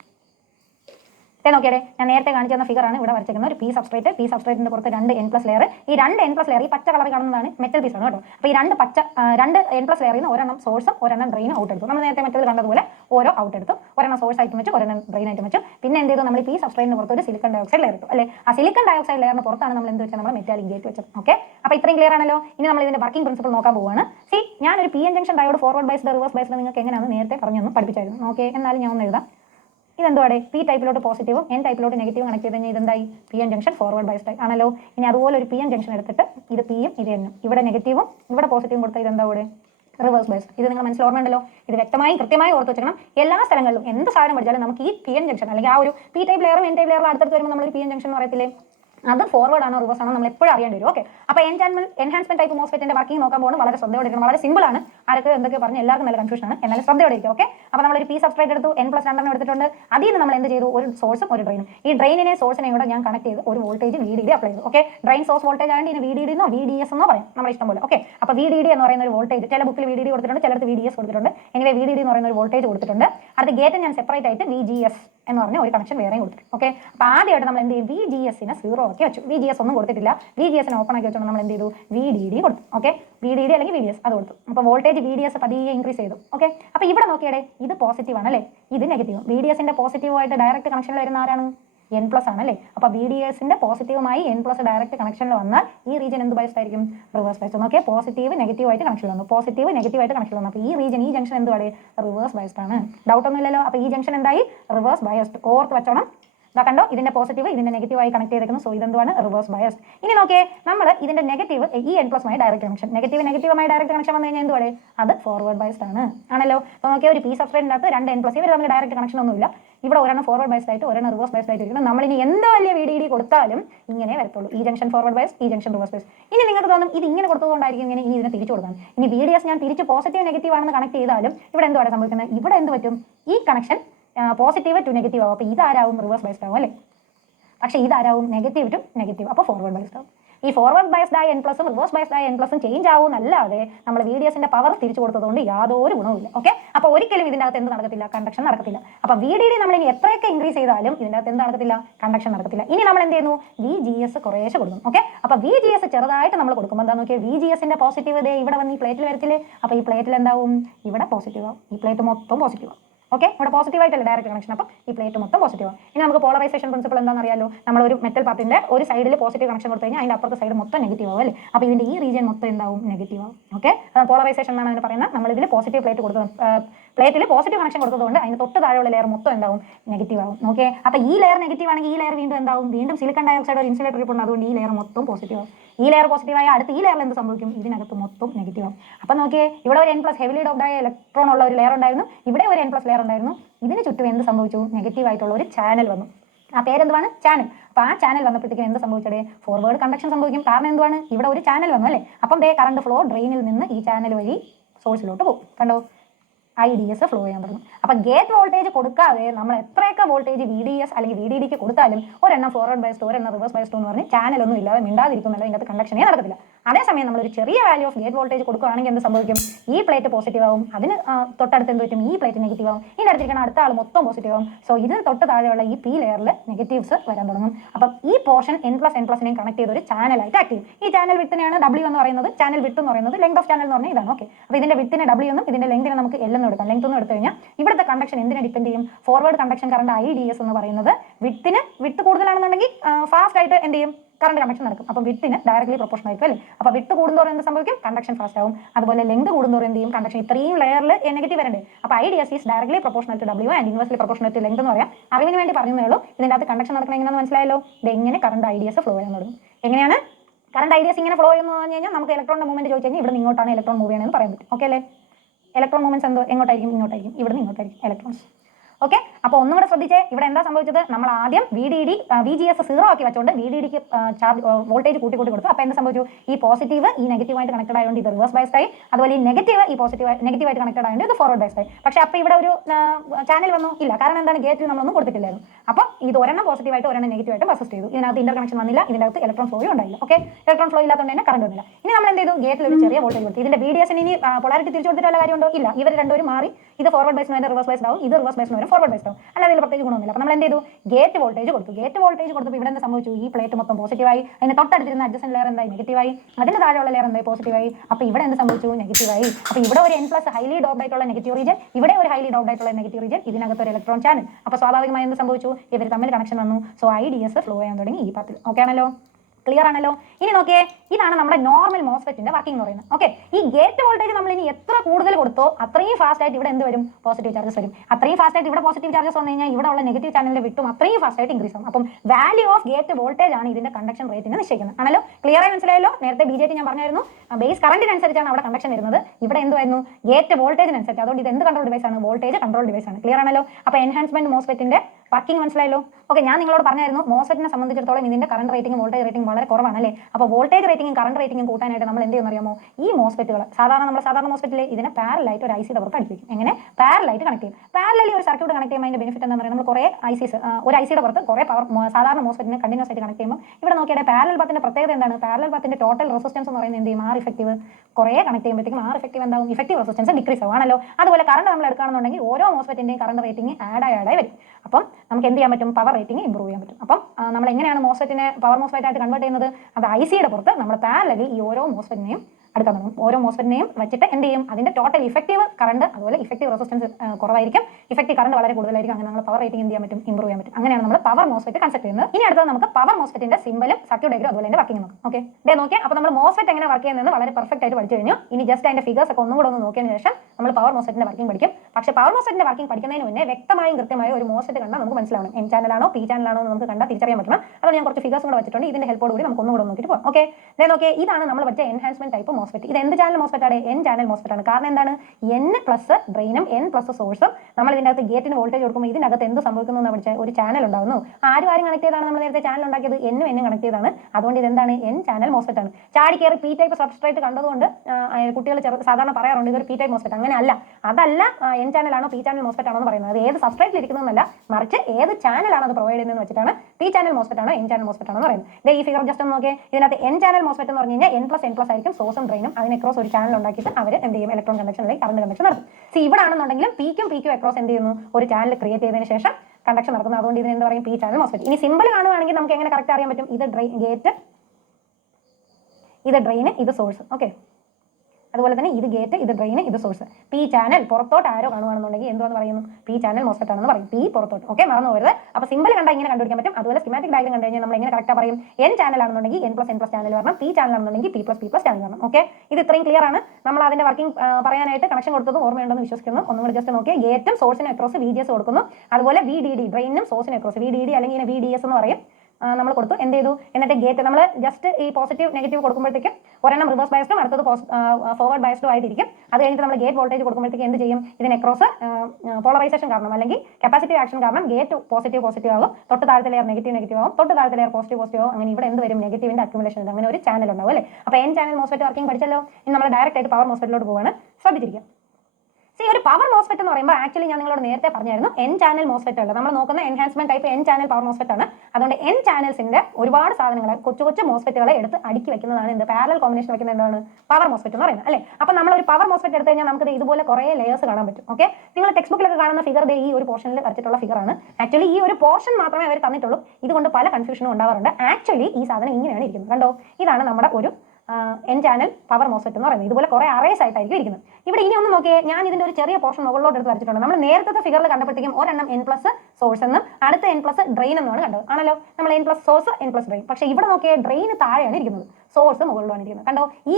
നോക്കിയേ, ഞാൻ നേരത്തെ കാണിച്ചു തന്ന ഫിഗറാണ് ഇവിടെ വരച്ചിരിക്കുന്നത്. ഒരു P സബ്സ്ട്രേറ്റിന്റെ പുറത്ത് 2 N+ ലെയർ. ഈ 2 N+ ലെയർ ഈ പച്ച കളർ കാണുന്നതാണ് മെറ്റൽ പീസ് ആണ് കേട്ടോ. അപ്പോൾ ഈ 2 N+ ലെയറിൽ നിന്ന് ഒരെണ്ണം സോഴ്സും ഒരെണ്ണം ഡ്രെയിനും ഔട്ട് എടുത്തു. നമ്മൾ നേരത്തെ മെറ്റൽ കണ്ടതുപോലെ ഓരോ ഔട്ട് എടുത്തു. ഒരെണ്ണം സോഴ്സ് ആയിട്ട് വെച്ചു, ഒരെണ്ണം ഡ്രെയിൻ ആയിട്ട് വെച്ചു. പിന്നെ എന്ത് ചെയ്തു? നമ്മൾ P സബ്സ്ട്രേറ്റിന് പുറത്ത് ഒരു സിലിക്കൺ ഡയോക്സൈഡ് ലെയർ ഇട്ടു അല്ലേ? ആ സിലിക്കൺ ഡയോക്സൈഡ് ലെയറിന് പുറത്താണ് നമ്മൾ എന്ത് വെച്ചാൽ നമ്മൾ മെറ്റാലിക് ഗേറ്റ് വെച്ചത്. ഓക്കെ, അപ്പോൾ ഇത്രയും ക്ലിയർ ആണല്ലോ? ഇനി നമ്മൾ ഇതിന്റെ വർക്കിംഗ് പ്രിൻസിപ്പിൾ നോക്കാൻ പോവുകയാണ്. ഞാനൊരു PN junction diode forward based reverse based നിങ്ങൾക്ക് എങ്ങനെയാണെന്ന് നേരത്തെ പറഞ്ഞു പഠിപ്പിച്ചായിരുന്നു. ഓക്കെ, എന്നാലും ഞാൻ ഒന്ന് എഴുതാം. ഇതെന്തുവാടെ? P ടൈപ്പിലോട്ട് പോസിറ്റീവും N ടൈപ്പിലോട്ട് നെഗറ്റീവും കണക്ട് ചെയ്ത് കഴിഞ്ഞാൽ ഇതെന്തായി? PN ജംഗ്ഷൻ ഫോർവേഡ് ബൈസ്ഡ് ആണല്ലോ. ഇനി അതുപോലെ ഒരു PN ജംഗ്ഷൻ എടുത്തിട്ട് ഇത് Pയും ഇത് N, ഇവിടെ നെഗറ്റീവും ഇവിടെ പോസിറ്റീവും കൊടുത്താൽ ഇതെന്താ ഇവിടെ? റിവേഴ്സ് ബൈസ്. ഇത് നിങ്ങൾ മനസ്സിൽ ഓർമ്മയുണ്ടല്ലോ? ഇത് വ്യക്തമായും കൃത്യമായി ഓർത്ത് വെക്കണം. എല്ലാ സ്ഥലങ്ങളിലും എന്ത് സാധനം പഠിച്ചാലും നമുക്ക് ഈ PN ജംഗ്ഷൻ അല്ലെങ്കിൽ ആ ഒരു P ടൈപ്പ് ലെയറും N ടൈപ്പ് ലെയറും അടുത്തടുത്ത് വരുമ്പോൾ നമ്മളൊരു PN ജംഗ്ഷൻ എന്ന് പറയത്തില്ലേ? അത് ഫോർവേഡ് ആണോ റിവേഴ്സ് ആണോ നമ്മൾ എപ്പോഴും അറിയേണ്ടി വരും. ഓക്കെ, അപ്പോൾ എൻഹാൻസ്മെന്റ് ടൈപ്പ് മോസ്ഫെറ്റിന്റെ വർക്കിംഗ് നോക്കാൻ പോകുന്നത് വളരെ ശ്രദ്ധയോടെ ഇരിക്കണം. വളരെ സിമ്പിൾ ആണ്. ആരൊക്കെ എന്തൊക്കെ പറഞ്ഞ് എല്ലാവർക്കും നല്ല കൺഫ്യൂഷൻ ആണ്. എന്നാലും ശ്രദ്ധയോടെ ഇരിക്കും. ഓക്കെ, അപ്പോൾ നമ്മളൊരു പി സബ്സ്ട്രേറ്റ് എടുത്തു, n+2 എടുത്തിട്ടുണ്ട്. അതിൽ നിന്ന് നമ്മൾ എന്ത് ചെയ്തു? ഒരു സോഴ്സും ഒരു ഡ്രെയിനും. ഈ ഡ്രെയിനിനെ സോഴ്സിനെ കൂടെ ഞാൻ കണക്ട് ചെയ്ത് ഒരു വോൾട്ടേജ് VDD അപ്ലൈ ചെയ്തു. ഓക്കെ, ഡ്രെയിൻ സോഴ്സ് വോൾട്ടേജ് ആയതുകൊണ്ട് ഇതിന് VDD എന്നോ VDS എന്നോ പറയാം, നമ്മുടെ ഇഷ്ടം പോലെ. ഓക്കെ, അപ്പോൾ VDD എന്ന് പറയുന്ന ഒരു വോൾട്ടേജ് ചില ബുക്കിൽ VDD കൊടുത്തിട്ടുണ്ട്, ചിലർക്ക് VDS കൊടുത്തിട്ടുണ്ട്. എനിവേ VDD എന്ന് പറയുന്ന ഒരു വോൾട്ടേജ് കൊടുത്തിട്ടുണ്ട്. അത് ഗേറ്റ് ഞാൻ സെപ്പറേറ്റ് ആയിട്ട് VGS എന്ന് പറഞ്ഞ ഒരു കണക്ഷൻ വേറെയും കൊടുത്തു. ഓക്കെ, അപ്പോൾ ആദ്യമായിട്ട് നമ്മൾ എന്ത് ചെയ്യും? VGS-നെ 0 ആക്കി വെച്ചു. VGS ഒന്നും കൊടുത്തിട്ടില്ല, VGS-നെ ഓപ്പൺ ആക്കി വെച്ചുകൊണ്ട് നമ്മൾ എന്ത് ചെയ്തു? VDD കൊടുത്തു. ഓക്കെ, VDD അല്ലെങ്കിൽ VDS അത് കൊടുത്തു. അപ്പോൾ വോൾട്ടേജ് VDS പതിയെ ഇൻക്രീസ് ചെയ്തു. ഓക്കെ, അപ്പോൾ ഇവിടെ നോക്കിയാലേ ഇത് പോസിറ്റീവ് ആണ് അല്ലേ, ഇത് നെഗറ്റീവ്. VDS-ന്റെ പോസിറ്റീവായിട്ട് ഡയറക്റ്റ് കണക്ഷനിൽ വരുന്ന ആരാണ്? n+ ആണല്ലേ. അപ്പോൾ VDS-ന്റെ പോസിറ്റീവുമായി n+ ഡയറക്റ്റ് കണക്ഷനിൽ വന്നാൽ ഈ റീജിയൻ എന്ത് ബയസ്ഡ് ആയിരിക്കും? Reverse biased. നോക്കിയാൽ പോസിറ്റീവ് നെഗറ്റീവ് ആയിട്ട് കണക്ഷൻ വന്നു, പോസിറ്റീവ് നെഗറ്റീവ് ആയിട്ട് കണക്ഷൻ വന്നു. അപ്പോൾ ഈ റീജിയൻ, ഈ ജംഗ്ഷൻ എന്തുവാണ്? റിവേഴ്സ് ബയസ്ഡ് ആണ്. ഡൗട്ട് ഒന്നും ഇല്ലല്ലോ. അപ്പോൾ ഈ ജംഗ്ഷൻ എന്തായി? Reverse biased. ഓർത്ത് വെച്ചോണം. ഇതാ കണ്ടോ, ഇതിന്റെ പോസിറ്റീവ് ഇതിന്റെ നെഗറ്റീവായി കണക്ട് ചെയ്തേക്കുന്നു. സോ ഇതെന്താണ്? Reverse biased. ഇനി നോക്കിയേ, നമ്മൾ ഇതിന്റെ നെഗറ്റീവ് ഈ n+മായി ഡയറക്റ്റ് കണക്ഷൻ, നെഗറ്റീവുമായി ഡയറക്റ്റ് കണക്ഷൻ വന്നു കഴിഞ്ഞാൽ എന്തുവാണ്? അത് ഫോർവേഡ് ബയസ്ഡ് ആണ് ആണല്ലോ. അപ്പോൾ നോക്കിയാൽ ഒരു പി സബ്സ്ട്രേറ്റിനകത്ത് രണ്ട് n+, ഇവർ തമ്മിൽ ഡയറക്റ്റ് കണക്ഷൻ ഒന്നുമില്ല. ഇവിടെ ഒരെണ്ണം ഫോർവേഡ് ബയസ്ഡ് ആയിട്ട് ഒരെണ്ണം റിവേഴ്സ് ബയസ്ഡ് ആയിട്ട് ഇരിക്കണം. നമ്മൾ ഇനി എന്ത് വലിയ VDD കൊടുത്താലും ഇങ്ങനെ വരത്തുള്ളൂ. ഈ ജംഗ്ഷൻ ഫോർവേഡ് ബയസ്ഡ്, ഈ ജംഗ്ഷൻ റിവേഴ്സ് ബയസ്ഡ്. ഇനി നിങ്ങൾക്ക് തോന്നും ഇത് ഇങ്ങനെ കൊടുത്തതുകൊണ്ടായിരിക്കും ഇങ്ങനെ, ഇനി ഇതിനെ തിരിച്ചു കൊടുക്കാം. ഇനി VDS ഞാൻ തിരിച്ച് പോസിറ്റീവ് നെഗറ്റീവ് ആണെന്ന് കണക്ട് ചെയ്താലും ഇവിടെ എന്തുവാണ് സംഭവിക്കുന്നത്? ഇവിടെ എന്ത് പറ്റും? ഈ കണക്ഷൻ പോസിറ്റീവ് ടു നെഗറ്റീവ് ആവും. അപ്പോൾ ഇതാരാവും? റിവേഴ്സ് ബയസ്ഡ് ആവും അല്ലേ. പക്ഷേ ഇതാരാവും? Negative to negative. അപ്പോൾ ഫോർവേഡ് ബയസ്ഡ് ആവും. ഈ ഫോർവേഡ് ബയസ്ഡ് ആയ n+ഉം റിവേഴ്സ് ബയസ്ഡ് ആയ n+ഉം ചേഞ്ച് ആവുന്നല്ലാതെ നമ്മൾ VDS-ന്റെ പവർ തിരിച്ചു കൊടുത്തതുകൊണ്ട് യാതൊരു ഗുണവുമില്ല. ഓക്കെ, അപ്പോൾ ഒരിക്കലും ഇതിൻ്റെ അകത്ത് എന്ത് നടക്കത്തില്ല? കണ്ടക്ഷൻ നടക്കത്തില്ല. അപ്പോൾ VDD നമ്മൾ ഇനി എത്രയൊക്കെ ഇൻക്രീസ് ചെയ്താലും ഇതിൻ്റെ അകത്ത് എന്ത് നടക്കത്തില്ല? കണ്ടക്ഷൻ നടക്കത്തില്ല. ഇനി നമ്മൾ എന്ത് ചെയ്യുന്നു? VGS കുറേശ്ശെ കൊടുക്കും. ഓക്കെ, അപ്പോൾ VGS ചെറുതായിട്ട് നമ്മൾ കൊടുക്കുമ്പോൾ എന്താ നോക്കിയാൽ VGS-ന്റെ പോസിറ്റീവ് ദേ ഇവിടെ വന്ന് ഈ പ്ലേറ്റിൽ വരത്തില്ലേ. അപ്പോൾ ഈ പ്ലേറ്റിൽ എന്താവും? ഇവിടെ പോസിറ്റീവ് ആവും. ഈ പ്ലേറ്റ് മൊത്തം പോസിറ്റീവ് ആവും. ഓക്കെ, ഇവിടെ പോസിറ്റീവ് ആയിട്ടല്ല ഡയറക്റ്റ് കണക്ഷൻ. അപ്പോൾ ഈ പ്ലേറ്റ് മൊത്തം പോസിറ്റീവ് ആവും. ഇനി നമുക്ക് പോളറൈസേഷൻ പ്രിൻസിപ്പിൾ എന്താണെന്ന് അറിയാലോ. നമ്മൾ ഒരു മെറ്റൽ പാർട്ടിന്റെ ഒരു സൈഡിൽ പോസിറ്റീവ് കണക്ഷൻ കൊടുത്തു കഴിഞ്ഞാൽ അതിന്റെ അപ്പുറത്തെ സൈഡ് മൊത്തം നെഗറ്റീവ് ആവും അല്ലേ. അപ്പോൾ ഇതിന്റെ ഈ റീജിയൻ മൊത്തം എന്താവും? നെഗറ്റീവ് ആവും. ഓക്കെ, പോളറൈസേഷൻ എന്നാണ് അതിന് പറയുന്നത്. നമ്മൾ ഇതിൽ പോസിറ്റീവ് പ്ലേറ്റ് കൊടുത്തു, പ്ലേറ്റിൽ പോസിറ്റീവ് കണക്ഷൻ കൊടുത്തതുകൊണ്ട് അതിന് തൊട്ട് താഴെയുള്ള ലെയർ മൊത്തം എന്താവും? നെഗറ്റീവ് ആവും. ഓക്കെ, അപ്പോൾ ഈ ലെയർ നെഗറ്റീവ് ആണെങ്കിൽ ഈ ലെയർ വീണ്ടും എന്താവും? വീണ്ടും സിലിക്കൺ ഡയോക്സൈഡ് ഒരു ഇൻസുലേറ്റർ ഇരിപ്പുണ്ട്, അതുകൊണ്ട് ഈ ലെയർ മൊത്തം പോസിറ്റീവ് ആവും. ഈ ലെയർ പോസിറ്റീവ് ആയ അടുത്ത് ഈ ലെയറിൽ എന്ത് സംഭവിക്കും? ഇതിനകത്ത് മൊത്തം നെഗറ്റീവ് ആവും. അപ്പോൾ നോക്കിയേ, ഇവിടെ ഒരു n+ ഹെവിലി ഡോപ്ഡ് ആയ ഇലക്ട്രോൺ ഉള്ള ഒരു ലെയർ ഉണ്ടായിരുന്നു, ഇവിടെ ഒരു n+ ലെയർ ഉണ്ടായിരുന്നു. ഇതിന് ചുറ്റും എന്ത് സംഭവിച്ചു? നെഗറ്റീവ് ആയിട്ടുള്ള ഒരു ചാനൽ വന്നു. ആ പേരെന്തുവാണ്? ചാനൽ. അപ്പോൾ ആ ചാനൽ വന്നപ്പോഴത്തേക്കും എന്ത് സംഭവിച്ചത്? ഫോർവേഡ് കണ്ടക്ഷൻ സംഭവിക്കും. കാരണം എന്തുവാണ്? ഇവിടെ ഒരു ചാനൽ വന്നു അല്ലേ. അപ്പം ദേ കറണ്ട് ഫ്ലോ ഡ്രെയിനിൽ നിന്ന് ഈ ചാനൽ വഴി സോഴ്സിലോട്ട് പോകും. കണ്ടോ, IDS ഫ്ലോ ചെയ്യാൻ തുടങ്ങും. അപ്പം ഗേറ്റ് വോൾട്ടേജ് കൊടുക്കാതെ നമ്മൾ എത്രയൊക്കെ വോൾട്ടേജ് VDS അല്ലെങ്കിൽ VDDക്ക് കൊടുത്താലും ഒരെണ്ണം ഫോർവേഡ് ബയസ്ഡ് ഒരെണ്ണം റിവേഴ്സ് ബയസ്ഡ് എന്ന് പറഞ്ഞ് ചാനലൊന്നും ഇല്ലാതെ മിണ്ടാതിരിക്കുന്നല്ലോ, ഇതിനകത്ത് കണ്ടക്ഷനേ നടക്കത്തില്ല. അതേസമയം നമ്മളൊരു ചെറിയ വാല്യൂ ഓഫ് ഗേറ്റ് വോൾട്ടേജ് കൊടുക്കുകയാണെങ്കിൽ എന്ത് സംഭവിക്കും? ഈ പ്ലേറ്റ് പോസിറ്റീവ് ആവും, അതിന് തൊട്ടടുത്ത് എന്ത് പറ്റും? ഈ പ്ലേറ്റ് നെഗറ്റീവ് ആവും, ഇതിൻ്റെ അടുത്തിരിക്കുന്ന അടുത്ത ആൾ മൊത്തം പോസിറ്റീവ് ആവും. സോ ഇതിന് തൊട്ട് താഴെയുള്ള ഈ P ലെയറിൽ നെഗറ്റീവ്സ് വരാൻ തുടങ്ങും. അപ്പം ഈ പോർഷൻ n+n+നെയും കണക്ട് ചെയ്ത് ഒരു ചാനലായിട്ട് ആക്ട് ചെയ്യും. ഈ ചാനൽ വിത്തിനെയാണ് W എന്ന് പറയുന്നത്. ചാനൽ വിത്ത് എന്ന് പറയുന്നത് ലെങ്ത് ഓഫ് ചാനൽ എന്ന് പറഞ്ഞാൽ ഇതാണ്. ഓക്കെ, അപ്പോൾ ഇതിന്റെ വിത്തിനെ W എന്നും ഇതിന്റെ ലെങ്തിനെ നമുക്ക് L എന്നും എടുക്കാം. ലെങ്ത് ഒന്നും എടുത്തു കഴിഞ്ഞാൽ ഇവിടുത്തെ കണ്ടക്ഷൻ എന്തിനെ ഡിപ്പെൻഡ് ചെയ്യും? ഫോർവേഡ് കണ്ടക്ഷൻ കറണ്ട് IDS എന്ന് പറയുന്നത് വിത്ത് കൂടുതലാണെന്നുണ്ടെങ്കിൽ ഫാസ്റ്റ് ആയിട്ട് എന്ത് ചെയ്യും? കറണ്ട് കണ്ടക്ഷൻ നടക്കും. അപ്പോൾ വിത്തിന് ഡയറക്ട്ലി പ്രൊപ്പോർഷൻ ആയിരിക്കും അല്ലേ. അപ്പോൾ വിത്ത് കൂടുന്നതോറും എന്ത് സംഭവിക്കും? കണ്ടക്ഷൻ ഫാസ്റ്റ് ആവും. അതുപോലെ ലെങ്ത് കൂടുന്നതോറും എന്ത് ചെയ്യും? കണ്ടക്ഷൻ ഇത്രയും ലെയറിൽ നെഗറ്റീവ് വരണ്ടേ. അപ്പോൾ IDS is directly proportional to W and inversely proportional to length എന്ന് പറയാം. അറിവിന് വേണ്ടി പറഞ്ഞതേ ഉള്ളൂ. ഇതിൻ്റെ അകത്ത് കണ്ടക്ഷൻ നടക്കണം എങ്ങനെയാണെന്ന് മനസ്സിലായല്ലോ. ഇത് എങ്ങനെ കറണ്ട് IDS ഫ്ലോ ചെയ്യാൻ തുടങ്ങും. എങ്ങനെയാണ് കറണ്ട് IDS ഇങ്ങനെ ഫ്ലോ ചെയ്യുന്നു പറഞ്ഞു കഴിഞ്ഞാൽ നമുക്ക് ഇലക്ട്രോണിന്റെ മൂവ്മെന്റ് ചോദിച്ചു കഴിഞ്ഞാൽ ഇവിടെ ഇങ്ങോട്ടാണ് ഇലക്ട്രോൺ മൂവ് ചെയ്യണമെന്ന് പറയാൻ പറ്റും. ഓക്കെ അല്ലേ. ഇലക്ട്രോൺ മൂവ്മെന്റ്സ് എന്തോ എങ്ങോട്ടായിരിക്കും? ഇങ്ങോട്ടായിരിക്കും. ഇവിടെ നിന്ന് ഇങ്ങോട്ടായിരിക്കും ഇലക്ട്രോൺസ്. ഓക്കെ, അപ്പോൾ ഒന്നുകൂടെ ശ്രദ്ധിച്ചേ, ഇവിടെ എന്താ സംഭവിച്ചത്? നമ്മൾ ആദ്യം VGS 0 ആക്കി വെച്ചുകൊണ്ട് VDDക്ക് ചാർജ് വോൾട്ടേജ് കൂട്ടി കൊടുത്തു. അപ്പോൾ എന്ത് സംഭവിച്ചു? ഈ പോസിറ്റീവ് ഈ നെഗറ്റീവായിട്ട് കണക്റ്റഡ് ആയതുകൊണ്ട് ഇത് റിവേഴ്സ് ബയസ്ഡ് ആയി. അതുപോലെ ഈ നെഗറ്റീവ് ഈ നെഗറ്റീവായിട്ട് കണക്റ്റഡ് ആയതുകൊണ്ട് ഇത് ഫോർവേഡ് ബയസ്ഡ് ആയി. പക്ഷേ അപ്പോൾ ഇവിടെ ഒരു ചാനൽ വന്നു ഇല്ല. കാരണം എന്താണ്? ഗേറ്റിൽ നമ്മളൊന്നും കൊടുത്തിട്ടില്ലായിരുന്നു. അപ്പോൾ ഇത് ഒരെണ്ണം പോസിറ്റീവായിട്ട് ഒരെണ്ണം നെഗറ്റീവായിട്ട് റെസിസ്റ്റ് ചെയ്തു. ഇതിനകത്ത് ഇന്റർ കണക്ഷൻ വന്നില്ല, ഇതിനകത്ത് ഇലക്ട്രോൺ ഫ്ലോ ഉണ്ടായില്ല. ഓക്കെ, ഇലക്ട്രോൺ ഫ്ലോ ഇല്ലാത്തതുകൊണ്ട് തന്നെ കറണ്ട് വന്നില്ല. ഇനി നമ്മൾ എന്ത് ചെയ്തു? ഗേറ്റിൽ ഒരു ചെറിയ വോൾട്ടേജ് കൊടുത്തു. ഇതിന്റെ VDS-ന് ഇനി പൊളാരിറ്റി തിരിച്ചു കൊടുത്തിട്ടുള്ള കാര്യമുണ്ടോ? ഇല്ല. ഇവർ രണ്ടുപേരും മാറി. ഇത് ഫോർവേഡ് ബയസ്ഡ് വരെ റിവേഴ്സ് ബയസ്ഡ് ആവും, ഇത് റിവേഴ്സ് ബയസ്ഡ് വരെ ഫോർവേഡ് ബയസ്ഡ് ആവും. അല്ലാതെ പ്രത്യേകിച്ച് ഗുണമൊന്നുമില്ല. അപ്പോൾ നമ്മൾ എന്ത് ചെയ്തു? ഗേറ്റ് വോൾട്ടേജ് കൊടുത്തു. ഗേറ്റ് വോൾട്ടേജ് കൊടുത്തപ്പോൾ ഇവിടെ എന്ത് സംഭവിച്ചു? ഈ പ്ലേറ്റ് മൊത്തം പോസിറ്റീവായി. അതിന് തൊട്ടടുത്തിരുന്ന അഡ്ജസന്റ് ലെയർ എന്തായി? നെഗറ്റീവായി. അതിന് താഴെയുള്ള ലെയർ എന്തായി? പോസിറ്റീവായി. അപ്പോൾ ഇവിടെ എന്ത് സംഭവിച്ചു? നെഗറ്റീവായി. അപ്പോൾ ഇവിടെ ഒരു n+ ഹൈലി ഡോപ്ഡ് ആയിട്ടുള്ള നെഗറ്റീവ് റീജിയൻ, ഇവിടെ ഒരു ഹൈലി ഡോപ്ഡ് ആയിട്ടുള്ള നെഗറ്റീവ് റീജിയൻ, ഇതിനകത്ത് ഒരു ഇലക്ട്രോൺ ചാനൽ. അപ്പോൾ സ്വാഭാവികമായി എന്ത് സംഭവിച്ചു? ഇവർ തമ്മിൽ കണക്ഷൻ വന്നു. സോ IDS ഫ്ലോ ചെയ്യാൻ തുടങ്ങി ഈ പാർട്ടിൽ. ഓക്കെ ആണല്ലോ, ക്ലിയർ ആണല്ലോ. ഇനി നോക്കിയേ, ഇതാണ് നമ്മുടെ നോർമൽ മോസ്ഫെറ്റിന്റെ വർക്കിംഗ് എന്ന് പറയുന്നത്. ഓക്കെ, ഈ ഗേറ്റ് വോൾട്ടേജ് നമ്മൾ ഇനി എത്ര കൂടുതൽ കൊടുത്തോ അത്രയും ഫാസ്റ്റ് ആയിട്ട് ഇവിടെ എന്ത് വരും? പോസിറ്റീവ് ചാർജസ് വരും. അത്രയും ഫാസ്റ്റ് ആയിട്ട് ഇവിടെ പോസിറ്റീവ് ചാർജസ് വന്നു കഴിഞ്ഞാൽ ഇവിടെ ഉള്ള നെഗറ്റീവ് ചാനലിന്റെ വിട്ടും അത്രയും ഫാസ്റ്റ് ആയിട്ട് ഇൻക്രീസ് ആവും. അപ്പം വാല്യൂ ഓഫ് ഗേറ്റ് വോൾട്ടേജ് ആണ് ഇതിന്റെ കണ്ടക്ഷൻ റേറ്റിനെ നിശ്ചയിക്കുന്നത്. ആണല്ലോ, ക്ലിയർ ആയി മനസ്സിലായല്ലോ? നേരത്തെ BJT ഞാൻ പറഞ്ഞായിരുന്നു, ബേസ് കറന്റിനനുസരിച്ചാണ് അവിടെ കണ്ടക്ഷൻ വരുന്നത്. ഇവിടെ എന്തുവായിരുന്നു? ഗേറ്റ് വോൾട്ടേജിനനുസരിച്ച്. അതുകൊണ്ട് ഇത് എന്ത് കൺട്രോൾ ഡിവൈസ് ആണ്? വോൾട്ടേജ് കൺട്രോൾ ഡിവൈസ് ആണ്. ക്ലിയർ ആണല്ലോ? അപ്പോൾ എൻഹാൻസ്മെന്റ് മോസ്ഫെറ്റിന്റെ വർക്കിംഗ് മനസ്സിലായല്ലോ? ഓക്കെ, ഞാൻ നിങ്ങളോട് പറഞ്ഞായിരുന്നു മോസ്ഫെറ്റിനെ സംബന്ധിച്ചിടത്തോളം ഇതിന്റെ കറന്റ് റേറ്റിംഗ് വോൾട്ടേജ് റേറ്റിംഗ് വളരെ കുറവാണ് അല്ലേ? അപ്പോൾ വോൾട്ടേജ് റേറ്റിംഗും കറന്റ് റേറ്റിംഗും കൂട്ടാനായിട്ട് നമ്മൾ എന്ത് ചെയ്യുന്ന അറിയാമോ? ഈ മോസ്ഫെറ്റുകൾ സാധാരണ മോസ്ഫെറ്റിലെ ഇതിനെ പാരലായിട്ട് ഒരു IC പുറത്ത് അടുപ്പിക്കും. എങ്ങനെ? പാരലായിട്ട് കണക്ട് ചെയ്യും. പാരലി ഒരു സർക്യൂട്ട് കണക്ട് ചെയ്യുമ്പോൾ അതിന്റെ ബെനിഫിറ്റ് എന്താ പറയുക? നമ്മൾ കുറേ ICs ഒരു ICയുടെ പുറത്ത് കുറേ പവർ സാധാരണ മോസ്ഫെറ്റിനെ കണ്ടിന്യൂസ് ആയിട്ട് കണക്ട് ചെയ്യുമ്പോൾ ഇവിടെ നോക്കിയാൽ പാരലൽ പാത്തിന്റെ പ്രത്യേകത എന്താണ്? പാരലൽ പാത്തിന്റെ ടോട്ടൽ റെസിസ്റ്റൻസ് എന്ന് പറയുന്നത് എന്ത് ചെയ്യും? R ഇഫക്റ്റീവ് കുറേ കണക്ട് ചെയ്യുമ്പോഴത്തേക്കും R ഇഫക്റ്റീവ് എന്താവും? ഇഫക്റ്റീവ് റെസിസ്റ്റൻസ് ഡിക്രീസ് ആണല്ലോ. അതുപോലെ കറണ്ട് നമ്മൾ എടുക്കുകയാണെന്നുണ്ടെങ്കിൽ ഓരോ മോസ്ഫെറ്റിന്റെയും കറണ്ട് റേറ്റിംഗ് ആഡ് ആയി വരും. അപ്പം നമുക്ക് എന്ത് ചെയ്യാൻ പറ്റും? പവർ റേറ്റിംഗ് ഇംപ്രൂവ് ചെയ്യാൻ പറ്റും. അപ്പം നമ്മൾ എങ്ങനെയാണ് മോസ്ഫെറ്റിനെ പവർ മോസ്ഫെറ്റ് ആയിട്ട് കൺവേർട്ട് ചെയ്യുന്നത്? അത് ICയുടെ പുറത്ത് നമ്മൾ പാരലലി ഈ ഓരോ മോസ്ഫെറ്റിനെയും അടുക്കാൻ തുടങ്ങും. ഓരോ മോസ്ഫെറ്റിനെയും വെച്ചിട്ട് എന്ത് ചെയ്യും? അതിന്റെ ടോട്ടൽ ഇഫക്റ്റീവ് കറണ്ട് അതുപോലെ ഇഫക്റ്റീവ് റെസിസ്റ്റൻസ് കുറവായിരിക്കും, ഇഫക്റ്റീവ് കറണ്ട് വളരെ കൂടുതലായിരിക്കും. അങ്ങനെ നമ്മൾ പവർ റേറ്റിംഗ് എന്ത് ചെയ്യാൻ പറ്റും? ഇംപ്രൂവ് ചെയ്യാൻ പറ്റും. അങ്ങനെയാണ് നമ്മൾ പവർ മോസ്ഫെറ്റ് കൺസെപ്റ്റ് ചെയ്യുന്നത്. ഇനി അടുത്തത് നമുക്ക് പവർ മോസ്ഫെറ്റിന്റെ സിംബലും സർക്യൂട്ട് ഡയഗ്രം അതുപോലെ വർക്കിംഗ് നോക്കാം. ഓക്കെ, ഇതേ നോക്കിയാൽ അപ്പോൾ നമ്മൾ മോസ്ഫെറ്റ് എങ്ങനെ വർക്ക് ചെയ്യുന്നത് വളരെ പെർഫെക്റ്റ് ആയിട്ട് പഠിച്ചു കഴിഞ്ഞു. ഇനി ജസ്റ്റ് അതിന്റെ ഫിഗേഴ്സ് ഒക്കെ ഒന്നും കൂടെ ഒന്ന് നോക്കിയതിന് ശേഷം നമ്മൾ പവർ മോസ്ഫെറ്റിന്റെ വർക്കിംഗ് പഠിക്കും. പക്ഷേ പവർ മോസ്ഫെറ്റിന്റെ വർക്കിംഗ് പഠിക്കുന്നതിന് മുന്നേ വ്യക്തമായും കൃത്യമായും ഒരു മോസ്ഫെറ്റ് കണ്ടാൽ നമുക്ക് മനസ്സിലാവണം N ചാനലാണോ P ചാനലാണോ എന്ന് നമുക്ക് കണ്ടാൽ തിരിച്ചറിയാൻ പറ്റണം. അതുകൊണ്ട് ഞാൻ കുറച്ച് ഫിഗേഴ്സ് കൂടെ വെച്ചിട്ടുണ്ട്. ഇതിന്റെ ഹെൽപ്പോട് കൂടി നമുക്ക് ഒന്നുകൂടെ നോക്കിയിട്ട് പോകാം. ഓക്കെ, ഇതേ നോക്കിയാൽ ഇതാണ് നമ്മൾ പഠിച്ച എൻഹാൻസ്മെന്റ് ടൈപ്പ് മോസ്ഫെറ്റ്. ഇത് എന്ത് ചാനൽ മോസ്ഫെറ്റ് ആണ്? N ചാനൽ മോസ്ഫെറ്റ് ആണ്. കാരണം എന്താണ്? N പ്ലസ് ഡ്രെയിനും N പ്ലസ് സോഴ്സും നമ്മൾ ഇതിന്റെ അകത്ത് ഗേറ്റിന് വോൾട്ടേജ് കൊടുക്കുമ്പോൾ ഇതിനകത്ത് എന്ത് സംഭവിക്കുന്നു എന്ന് പഠിച്ച ഒരു ചാനൽ ഉണ്ടാവുന്നു. ആരും കണക്ട് ചെയ്താണ് നമ്മൾ നേരത്തെ ചാനൽ ഉണ്ടാക്കിയത്? N കണക്ട് ചെയ്താണ്. അതുകൊണ്ട് ഇത് എന്താണ്? N ചാനൽ മോസ്ഫെറ്റ് ആണ്. ചാടി കയറി P ടൈപ്പ് സബ്സ്ട്രേറ്റ് കണ്ടതുകൊണ്ട് കുട്ടികൾ സാധാരണ പറയാറുണ്ട് ഇതൊരു P ടൈപ്പ് മോസ്ഫെറ്റ്. അങ്ങനെ അല്ല, അതല്ല N ചാനൽ ആണോ P ചാനൽ മോസ്ഫെറ്റ് ആണോ എന്ന് പറയുന്നത്. അത് ഏത് സബ്സ്ട്രേറ്റിൽ ഇരിക്കുന്നതല്ല, മറിച്ച് ഏത് ചാനലാണ് അത് പ്രൊവൈഡ് ചെയ്യുന്നതെന്ന് വെച്ചിട്ടാണ് P ചാനൽ മോസ്ഫെറ്റ് ആണോ N ചാനൽ മോസ്ഫെറ്റ് ആണോ എന്ന് പറയുന്നത്. ഈ ഫിഗർ ജസ്റ്റ് ഒന്ന് നോക്കിയാൽ ഇതിനകത്ത് N ചാനൽ മോസ്ഫെറ്റ് എന്ന് പറഞ്ഞു കഴിഞ്ഞാൽ N+N+ ആയിരിക്കും സോഴ്സും ഡ്രെയിനും. അതിന് അക്രോസ് ഒരു ചാനൽ ഉണ്ടാക്കിയിട്ട് അവർ എന്ത് ചെയ്യും? ഇലക്ട്രോൺ കണ്ടക്ഷൻ അല്ലെങ്കിൽ കറണ്ട് കണ്ടക്ഷൻ നടത്തും. ഇവിടെ ആണെന്നുണ്ടെങ്കിലും പിക്കും അക്രോസ് എന്ത് ചെയ്യുന്നു? ഒരു ചാനൽ ക്രിയേറ്റ് ചെയ്തതിന് ശേഷം കണ്ടക്ഷൻ നടക്കുന്നു. അതുകൊണ്ട് ഇതിന് എന്ത് പറയും? P channel MOSFET. ഇനി സിമ്പിൾ കാണുവാണെങ്കിൽ നമുക്ക് എങ്ങനെ കറക്റ്റ് അറിയാൻ പറ്റും? ഇത് ഗേറ്റ്, ഇത് ഡ്രെയിന്, ഇത് സോഴ്സ്. ഓക്കെ, അതുപോലെ തന്നെ ഇത് ഗേറ്റ്, ഇത് ഡ്രെയിന്, ഇത് സോഴ്സ്. P ചാനൽ പുറത്തോട്ട് ആരോ കാണുവാണെന്നുണ്ടെങ്കിൽ എന്തുവാന്ന് പറയുന്നു? P ചാനൽ മോസ്ഫെറ്റ് ആണെന്ന് പറയും. P പുറത്തോട്ട്. ഓക്കെ, മറന്നു പോകരുത്. അപ്പോൾ സിമ്പിൾ കണ്ടാൽ ഇങ്ങനെ കണ്ടുപിടിക്കാൻ പറ്റും. അതുപോലെ സ്കീമാറ്റിക് ഡയഗ്രം കണ്ടു കഴിഞ്ഞാൽ നമ്മൾ എങ്ങനെ കറക്റ്റ് പറയും? N ചാനൽ ആണെന്നുണ്ടെങ്കിൽ N+N+ ചാനൽ വരണം, P ചാനൽ ആണെന്നുണ്ടെങ്കിൽ P+P+ ചാനൽ വരണം. ഓക്കെ, ഇത് ഇത്രയും ക്ലിയർ ആണ്. നമ്മൾ അതിന്റെ വർക്കിംഗ് പറയാനായിട്ട് കണക്ഷൻ കൊടുത്തത് ഓർമ്മയുണ്ടെന്ന് വിശ്വസിക്കുന്നു. ഒന്നും കൂടി ജസ്റ്റ് നോക്കിയാൽ ഗേറ്റും സോഴ്സിനും അക്രോസ് VGS കൊടുക്കുന്നു. അതുപോലെ VDD ഡ്രെയിനും സോഴ്സിനും അക്രോസ് VDD അല്ലെങ്കിൽ VDS എന്ന് പറയും നമ്മൾ കൊടുത്തു. എന്ത് ചെയ്തു? എന്നിട്ട് ഗേറ്റ് നമ്മൾ ജസ്റ്റ് ഈ പോസിറ്റീവ് നെഗറ്റീവ് കൊടുക്കുമ്പോഴത്തേക്കും ഒരെണ്ണം റിവേഴ്സ് ബയസ്ഡും അടുത്തത് ഫോർവേഡ് ബയസ്ഡും ആയിട്ടിരിക്കും. അത് കഴിഞ്ഞിട്ട് നമ്മൾ ഗേറ്റ് വോൾട്ടേജ് കൊടുക്കുമ്പോഴത്തേക്ക് എന്ത് ചെയ്യും? ഇതിന് അക്രോസ് പോളറൈസേഷൻ കാരണം അല്ലെങ്കിൽ കപ്പാസിറ്റീവ് ആക്ഷൻ കാരണം ഗേറ്റ് പോസിറ്റീവ് ആകും, തൊട്ട് താഴത്തെ ലെയർ നെഗറ്റീവ് ആകും, തൊട്ട് താഴത്തെ ലെയർ പോസിറ്റീവ് ആകും. അങ്ങനെ ഇവിടെ എന്ത് വരും? നെഗറ്റീവിന്റെ അക്യുമുലേഷൻ ഉണ്ട്. അങ്ങനെ ഒരു ചാനൽ ഉണ്ടാവും അല്ലേ? അപ്പോൾ N ചാനൽ മോസ്ഫെറ്റ് വർക്കിംഗ് പഠിച്ചല്ലോ. ഇനി നമ്മൾ ഡയറക്റ്റ് ആയിട്ട് പവർ മോസ്ഫെറ്റിലോട്ട് പോവാണ്. ശ്രദ്ധിച്ചിരിക്കുക. ഒരു പവർ മോസ്ഫെറ്റ് എന്ന് പറയുമ്പോൾ ആക്ച്വലി ഞാൻ നിങ്ങളോട് നേരത്തെ പറഞ്ഞായിരുന്നു N ചാനൽ മോസ്ഫെറ്റ് അല്ല നമ്മൾ നോക്കുന്ന enhancement type N channel power MOSFET ആണ്. അതുകൊണ്ട് N ചാനൽസിന്റെ ഒരുപാട് സാധനങ്ങൾ കൊച്ചു മോസ്ഫെറ്റുകളെ എടുത്ത് അടുക്കി വെക്കുന്നതാണ് എന്ത്? പാരലൽ കോമ്പിനേഷൻ വെക്കുന്ന എന്താണ്? പവർ മോസ്ഫെറ്റ് എന്ന് പറയുന്നത് അല്ലേ? അപ്പോൾ നമ്മൾ ഒരു പവർ മോസ്ഫെറ്റ് എടുത്തു കഴിഞ്ഞാൽ നമുക്ക് ഇതുപോലെ കുറേ ലെയേഴ്സ് കാണാൻ പറ്റും. ഓക്കെ, നിങ്ങൾ ടെക്സ്റ്റ് ബുക്കിലൊക്കെ കാണുന്ന ഫിഗർ ഈ ഒരു പോർഷനിൽ വരച്ചിട്ടുള്ള ഫിഗർ ആണ്. ആക്ച്വലി ഈ ഒരു പോർഷൻ മാത്രമേ അവർ തന്നിട്ടുള്ളൂ. ഇതുകൊണ്ട് പല കൺഫ്യൂഷനും ഉണ്ടാവാറുണ്ട്. ആക്ച്വലി ഈ സാധനം ഇങ്ങനെയാണ് ഇരിക്കുന്നത്. കണ്ടോ? ഇതാണ് നമ്മുടെ ഒരു N ചാനൽ പവർ മോസ്ഫെറ്റ് എന്ന് പറയുന്നത്. ഇതുപോലെ കുറേ അറേസ് ആയിട്ടായിരിക്കും ഇരിക്കുന്നത്. ഇവിടെ ഇനി ഒന്ന് നോക്കിയേ, ഞാൻ ഇതിന്റെ ഒരു ചെറിയ പോർഷൻ മുകളിലോട്ട് എടുത്ത് വരച്ചിട്ടുണ്ട്. നമ്മൾ നേരത്തെ ഫിഗറിൽ കണ്ടപ്പോഴത്തേക്കും ഒരെണ്ണം N+ സോഴ്സ് എന്നും അടുത്ത N+ ഡ്രെയിൻ എന്നുമാണ് കണ്ടത് ആണല്ലോ. നമ്മൾ N+ സോഴ്സ് N+ ഡ്രെയിൻ. പക്ഷേ ഇവിടെ നോക്കിയേ ഡ്രെയിൻ താഴെയാണ് ഇരിക്കുന്നത്, സോഴ്സ് മുകളിലാണ് ഇരിക്കുന്നത്. കണ്ടോ? ഈ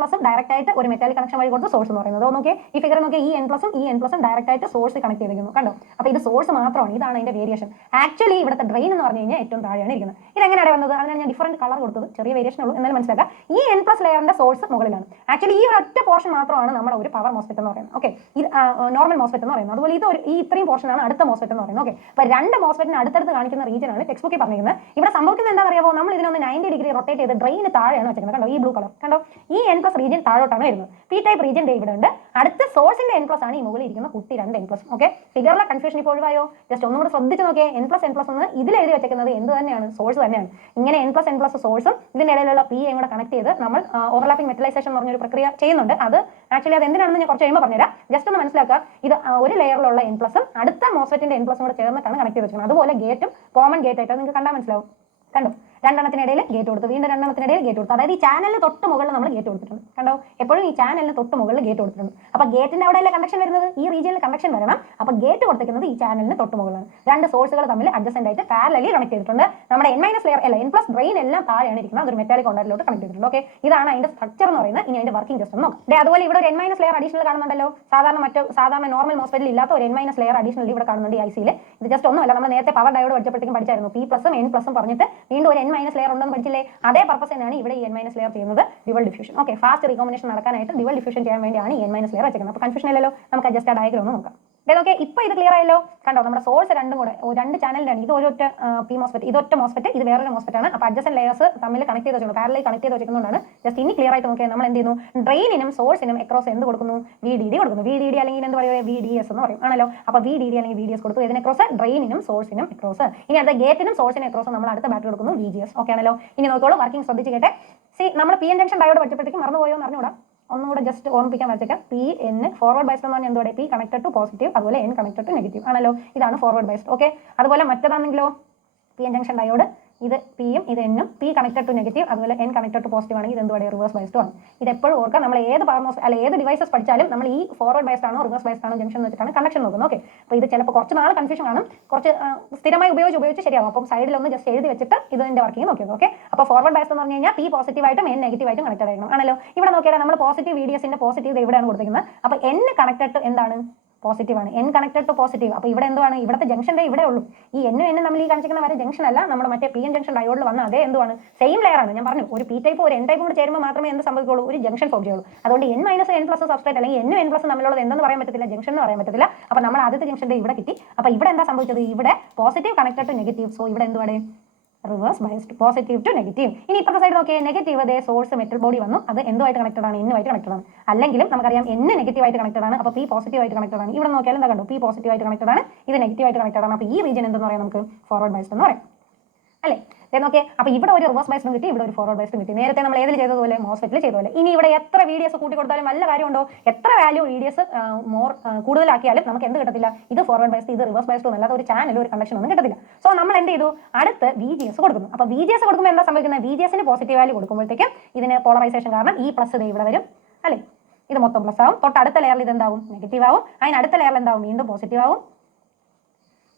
N+ഉം ഡയറക്റ്റ് ആയിട്ട് ഒരു മെറ്റാലിക് കണക്ഷൻ വഴി കൊടുത്ത് സോഴ്സ് എന്ന് പറയുന്നത്. നോക്കിയേ ഈ ഫിഗർ നോക്കിയേ, ഈ N+ഉം ഡയറക്റ്റ് ആയിട്ട് സോഴ്സ് കണക്ട് ചെയ്തിരിക്കുന്നു. കണ്ടോ? അപ്പോൾ ഇത് സോഴ്സ് മാത്രമാണ്. ഇതാണ് അതിന്റെ വേരിയേഷൻ. ആക്ച്വലി ഇവിടുത്തെ ഡ്രെയിൻ എന്ന് പറഞ്ഞു കഴിഞ്ഞാൽ ഏറ്റവും താഴെയാണ് ഇരിക്കുന്നത്. ഇതെങ്ങനെയാണ് വന്നത്? അതിനാണ് ഞാൻ ഡിഫറൻറ്റ് കളർ കൊടുത്തത്. ചെറിയ വേരിയേഷൻ ഉള്ളൂ, എന്നാലും മനസ്സിലാക്കുക. ഈ N+ ലെയറിന്റെ സോഴ്സ് മുകളിലാണ്. ആക്ച്വലി ഈ ഒറ്റ പോർഷൻ മാത്രമാണ് നമ്മുടെ ഒരു പവർ മോസ്ഫെറ്റ് എന്ന് പറയുന്നത്. ഓക്കെ, ഇത് നോർമൽ മോസ്ഫെറ്റ് എന്ന് പറയുന്നത്. അതുപോലെ ഈ ഇത്രയും പോർഷനാണ് അടുത്ത മോസ്ഫെറ്റ് എന്ന് പറയുന്നത്. ഓക്കെ, അപ്പോൾ രണ്ട് മോസ്ഫെറ്റിന് അടുത്തടുത്ത് കാണിക്കുന്ന റീജിയൻ ആണ് ടെക്സ്റ്റ് ബുക്കിൽ പറഞ്ഞിരിക്കുന്നത്. ഇവിടെ സംഭവിക്കുന്നത് എന്താ അറിയാമോ? നമ്മൾ ഇതിനൊന്ന് 90 ഡിഗ്രി റൊട്ടേറ്റ് ചെയ്ത് ഡ്രെയിൻ താഴെയാണ് വെച്ചിരിക്കുന്നത്. കണ്ടോ? ഈ ബ്ലൂ കളർ കണ്ടോ? ഈ N+ റീജിയൻ താഴോട്ടാണ് വരുന്നത്. P ടൈപ്പ് റീജിയൻ ഇവിടെ ഉണ്ട്. അടുത്ത സോഴ്സിന്റെ N+ ആണ് ഈ മുകളിൽ ഇരിക്കുന്ന കുട്ടി രണ്ട് N+. ഓക്കെ, ഫിഗറിലെ കൺഫ്യൂഷൻ ഇപ്പോൾ ഒഴിവായോ? ജസ്റ്റ് ഒന്നും കൂടെ ശ്രദ്ധിച്ച് നോക്കിയേ. N+, എന്ന് ഇതിൽ എഴുതി വെച്ചിരിക്കുന്നത് എന്ത് തന്നെയാണ്? സോഴ്സ് തന്നെയാണ്. ഇങ്ങനെ N+, സോഴ്സും ഇതിന്റെ ഇടയിലുള്ള P കൂടെ കണക്ട് ചെയ്ത് നമ്മൾ ഓവർലാപ്പിംഗ് മെറ്റലൈസേഷൻ എന്ന് പറഞ്ഞൊരു പ്രക്രിയ ചെയ്യുന്നുണ്ട്. അത് ആക്ച്വലി അത് എന്തിനാണെന്ന് ഞാൻ കുറച്ച് കഴിയുമ്പോൾ പറഞ്ഞുതരാം. ജസ്റ്റ് ഒന്ന് മനസ്സിലാക്കുക. ഇത് ഒരു ലെയറിലുള്ള N+, അടുത്ത മോസ്ഫെറ്റിന്റെ N+ കൂടെ ചേർന്നിട്ടാണ് കണക്ട് ചെയ്ത് വെച്ചിരിക്കുന്നത്. അതുപോലെ ഗേറ്റും കോമൺ ഗേറ്റ് ആയിട്ട് നിങ്ങൾക്ക് കണ്ടാൽ മനസ്സിലാവും. കണ്ടോ? രണ്ടെണ്ണത്തിനിടയിൽ ഗേറ്റ് കൊടുത്തു, വീണ്ടും രണ്ടെണ്ണത്തിനിടയിൽ ഗേറ്റ് കൊടുത്തു. അതായത് ഈ ചാനലിന് തൊട്ട് മുകളിൽ നമ്മൾ ഗേറ്റ് കൊടുത്തിട്ടുണ്ട്. കണ്ടോ, എപ്പോഴും ഈ ചാനലിന് തൊട്ട് മുകളിൽ ഗേറ്റ് കൊടുത്തിട്ടുണ്ട്. അപ്പൊ ഗേറ്റിന്റെ അവിടെയല്ല കണക്ഷൻ വരുന്നത്, ഈ റീജിയനിൽ കണക്ഷൻ വരണം. അപ്പൊ ഗേറ്റ് കൊടുത്തിരിക്കുന്നത് ഈ ചാനലിന് തൊട്ട് മുകളിലാണ്. രണ്ട് സോഴ്സുകൾ തമ്മിൽ അഡ്ജസ്റ്റന്റ് ആയിട്ട് പാരലലി കണക്ട് ചെയ്തിട്ടുണ്ട്. നമ്മുടെ N- ലെയർ അല്ല, N+ ഡ്രെയിൻ എല്ലാം താഴെയാണ് ഇരിക്കുന്നത്. അതൊരു മെറ്റാലിക് കോണ്ടാക്റ്റിലോട്ട് കണക്ട് ചെയ്തിട്ടുണ്ട്. ഓക്കെ, ഇതാണ് അതിന്റെ സ്ട്രക്ചർ എന്ന് പറയുന്നത്. ഇനി അതിന്റെ വർക്കിംഗ് ജസ്റ്റ് നോക്കാം. അതുപോലെ ഇവിടെ ഒരു N- ലെയർ അഡീഷണൽ കാണുന്നുണ്ടല്ലോ. സാധാരണ നോർമൽ മോസ്ഫെറ്റിൽ ഇല്ലാത്ത ഒരു N- ലെയർ അഡീഷണൽ ഇവിടെ കാണുന്നുണ്ട് ഈ IC-യിൽ. ഇത് ജസ്റ്റ് ഒന്നുമല്ല, നമ്മൾ നേരത്തെ പവർ ഡയോഡ് പഠിച്ചപ്പോഴത്തേക്കും പഠിച്ചായിരുന്നു. P+ N+ പറഞ്ഞിട്ട് വീണ്ടും ഒരു N- ലെയർ ഉണ്ടെന്ന് പഠിച്ചില്ലേ? അതേ പർപ്പസ് തന്നെയാണ് ഇവിടെ ഈ N- ലെയർ ചെയ്യുന്നത്, dual diffusion. Okay, fast recombination നടക്കാനായിട്ട് ഡ്യുവൽ ഡിഫ്യൂഷൻ ചെയ്യാൻ വേണ്ടിയാണ് ഈ N- ലെയർ വെച്ചിരിക്കുന്നത്. അപ്പോൾ കൺഫ്യൂഷൻ ഇല്ലല്ലോ. നമുക്ക് ജസ്റ്റ് ആ ഡയഗ്രം ഒന്ന് നോക്കാം. ഓക്കെ, ഇപ്പൊ ഇത് ക്ലിയർ ആയല്ലോ. കണ്ടോ, നമ്മുടെ സോഴ്സ് രണ്ടും കൂടെ രണ്ട് ചാനലിലാണ്. ഇത് ഒരൊറ്റ P മോസ്ഫെറ്റ്, ഇതൊറ്റ മോസ്ഫെറ്റ്, ഇത് വേറൊരു മോസ്ഫെറ്റ് ആണ്. അപ്പോൾ അഡ്ജസ്റ്റന്റ് ലെയേഴ്സ് തമ്മിൽ കണക്ട് ചെയ്ത് വെച്ചിട്ടുണ്ട്, പാരലൽ കണക്ട് ചെയ്ത് വെച്ചിരിക്കുന്നതുകൊണ്ടാണ്. ജസ്റ്റ് ഇനി ക്ലിയർ ആയിട്ട് നോക്കിയാൽ നമ്മൾ എന്ത് ചെയ്യുന്നു, ഡ്രെയിനിനും സോഴ്സിനും അക്രോസ് എന്ത് കൊടുക്കുന്നു, VDD കൊടുക്കുന്നു. VDD അല്ലെങ്കിൽ എന്ത് പറയുക, VDS എന്ന് പറയും ആണല്ലോ. അപ്പോൾ VDD അല്ലെങ്കിൽ VDS കൊടുത്തു. ഇതിന് അക്രോസ് ഡ്രെയിനിനും സോഴ്സിനും അക്രോസ്. ഇനി അടുത്ത ഗേറ്റിനും സോഴ്സിനും അക്രോസ് നമ്മൾ അടുത്ത ബാറ്ററി കൊടുക്കുന്നു, VGS. ഓക്കെ ആണല്ലോ. ഇനി നോക്കിയോളൂ, വർക്കിംഗ് ശ്രദ്ധിച്ച് കേട്ടെ. നമ്മൾ PN ജംഗ്ഷൻ ഡയോഡ് പഠിച്ചപ്പോഴത്തേക്കും മറന്നുപോയോ എന്ന് അറിഞ്ഞൂടാ. ഒന്നുകൂടെ ജസ്റ്റ് ഓർമ്മിപ്പിക്കാൻ വെച്ചേക്കാം. PN ഫോർവേഡ് ബൈസ്ഡ് എന്ന് പറഞ്ഞാൽ എന്തുവാ, P കണക്റ്റഡ് ടു പോസിറ്റീവ്, അതുപോലെ N കണക്റ്റഡ് ടു നെഗറ്റീവ് ആണല്ലോ. ഇതാണ് ഫോർവേഡ് ബൈസ്ഡ്. ഓക്കെ, അതുപോലെ മറ്റേതാണെങ്കിലോ PN ജംഗ്ഷൻ ഡയോഡ്, ഇത് Pയും ഇത് N-ഉം, P കണക്റ്റഡ് ടു നെഗറ്റീവ്, അതുപോലെ N കണക്റ്റഡ് ടു പോസിറ്റീവ് ആണെങ്കിൽ ഇത് എന്തുവാണ്, റിവേഴ്സ് ബൈസ്ഡ് ആണ്. ഇത് എപ്പോഴും ഓർക്കുക. നമ്മൾ ഏത് ഏത് ഡിവൈസസ് പഠിച്ചാലും നമ്മൾ ഈ ഫോർവേഡ് ബൈസ്ഡ് ആണോ റിവേഴ്സ് ബൈസ്ഡ് ആണോ ജംഗ്ഷൻ വെച്ചിട്ടാണ് കണക്ഷൻ നോക്കുന്നത്. ഓക്കെ, അപ്പോൾ ഇത് ചിലപ്പോൾ കുറച്ച് നാൾ കൺഫ്യൂഷൻ കാണും, കുറച്ച് സ്ഥിരമായി ഉപയോഗിച്ച് ശരിയാവും. അപ്പം സൈഡിലൊന്ന് ജസ്റ്റ് എഴുതി വെച്ചിട്ട് ഇതിന്റെ വർക്കിംഗ് നോക്കിയത്. ഓക്കെ, അപ്പോൾ ഫോർവേഡ് ബൈസ്ഡ് എന്ന് പറഞ്ഞു കഴിഞ്ഞാൽ P പോസിറ്റീവായിട്ടും N നെഗറ്റീവായിട്ടും കണക്റ്റഡ് ആയിരിക്കണം ആണല്ലോ. ഇവിടെ നോക്കിയാൽ നമ്മൾ പോസിറ്റീവ് VDS-ന്റെ പോസിറ്റീവ് എവിടെയാണ് കൊടുത്തിരിക്കുന്നത്. അപ്പോൾ N കണക്റ്റഡ് ടു എന്താണ്, പോസിറ്റീവ് ആണ്. N connected to positive. അപ്പോൾ ഇവിടെ എന്താണ്, ഇവിടുത്തെ ജംഗ്ഷൻ്റെ ഇവിടെ ഉള്ളൂ. ഈ N നമ്മൾ ഈ കാണിച്ചിരിക്കുന്ന വരെ ജംഗ്ഷൻ അല്ല, നമ്മുടെ മറ്റേ PN ജംഗ്ഷൻ ഡയോഡിൽ വന്ന അതേ എന്താണ്, സെയിം ലെയർ ആണ്. ഞാൻ പറഞ്ഞു, ഒരു P ടൈപ്പ് ഒരു N ടൈപ്പ് കൂടി ചേരുമ്പോൾ മാത്രമേ എന്ത് സംഭവിക്കുള്ളൂ, ഒരു ജംഗ്ഷൻ ഫോം ചെയ്യുള്ളൂ. അതുകൊണ്ട് N- N+ സബ്സ്ട്രേറ്റ് അല്ലെങ്കിൽ N+ തമ്മിലുള്ളത് എന്തെന്ന് പറയാൻ പറ്റത്തില്ല, ജംഗ്ഷൻ എന്ന് പറയാൻ പറ്റത്തില്ല. അപ്പോൾ നമ്മൾ ആദ്യത്തെ ജംഗ്ഷൻ്റെ ഇവിടെ കിട്ടി. അപ്പോൾ ഇവിടെ എന്താ സംഭവിച്ചത്, ഇവിടെ positive connected to negative. So ഇവിടെ എന്തുവാണ്, reverse biased, positive to negative. ഇനി ഇപ്പുറത്തെ സൈഡ് നോക്കിയാൽ നെഗറ്റീവ്, അതേ സോഴ്സ് മെറ്റൽ ബോഡി വന്നു, അത് എന്തുമായിട്ട് കണക്റ്റഡ് ആണ്, N-ആയിട്ട് കണക്റ്റഡ് ആണ്. അല്ലെങ്കിലും നമുക്കറിയാം N നെഗറ്റീവ് ആയിട്ട് കണക്റ്റഡ് ആണ്, അപ്പോൾ P പോസിറ്റീവ് ആയിട്ട് കണക്റ്റഡ് ആണ്. ഇവിടെ നോക്കിയാൽ എന്താ കണ്ടു, P പോസിറ്റീവ് ആയിട്ട് കണക്റ്റഡ് ആണ്, ഇത് നെഗറ്റീവ് ആയിട്ട് കണക്റ്റഡ് ആണ്. അപ്പോൾ ഈ റീജിയൻ എന്തെന്ന് പറയാം, നമുക്ക് ഫോർവേഡ് ബൈസ്ഡ് എന്ന് പറയാം അല്ലേ. നോക്കിയേ, അപ്പോൾ ഇവിടെ ഒരു റിവേഴ്സ് ബൈസ്ഡും കിട്ടി, ഇവിടെ ഒരു ഫോർവേഡ് ബൈസ്ഡും കിട്ടി. നേരത്തെ നമ്മൾ ഏതിൽ ചെയ്തതുപോലെ, മോസ്ഫെറ്റിൽ ചെയ്തതുപോലെ. ഇനി ഇവിടെ എത്ര VDS കൂട്ടി കൊടുത്താലും വല്ല കാര്യമുണ്ടോ, എത്ര വാല്യൂ VDS കൂടുതലാക്കിയാലും നമുക്ക് എന്ത് കിട്ടത്തില്ല, ഇത് ഫോർവേഡ് ബൈസ്ഡ്, ഇത് റിവേഴ്സ് ബൈസ്ഡ് ഒന്നും അല്ലാതെ ഒരു ചാനൽ ഒരു കണ്ടക്ഷൻ ഒന്നും കിട്ടത്തില്ല. സോ നമ്മൾ എന്ത് ചെയ്തു, അടുത്ത് VGS കൊടുക്കുന്നു. അപ്പോൾ VGS കൊടുക്കുമ്പോൾ എന്താ സംഭവിക്കുന്നത്, VGS-ന് പോസിറ്റീവ് വാല്യൂ കൊടുക്കുമ്പോഴത്തേക്കും ഇതിന് പോളറൈസേഷൻ കാരണം ഈ പ്ലസ് ഇത് ഇവിടെ വരും അല്ലേ, ഇത് മൊത്തം പ്ലസ് ആവും. തൊട്ടടുത്ത ലെയറിൽ ഇത് എന്താവും, നെഗറ്റീവ് ആവും. അതിനടുത്ത ലെയറിൽ എന്താവും, വീണ്ടും പോസിറ്റീവ് ആവും.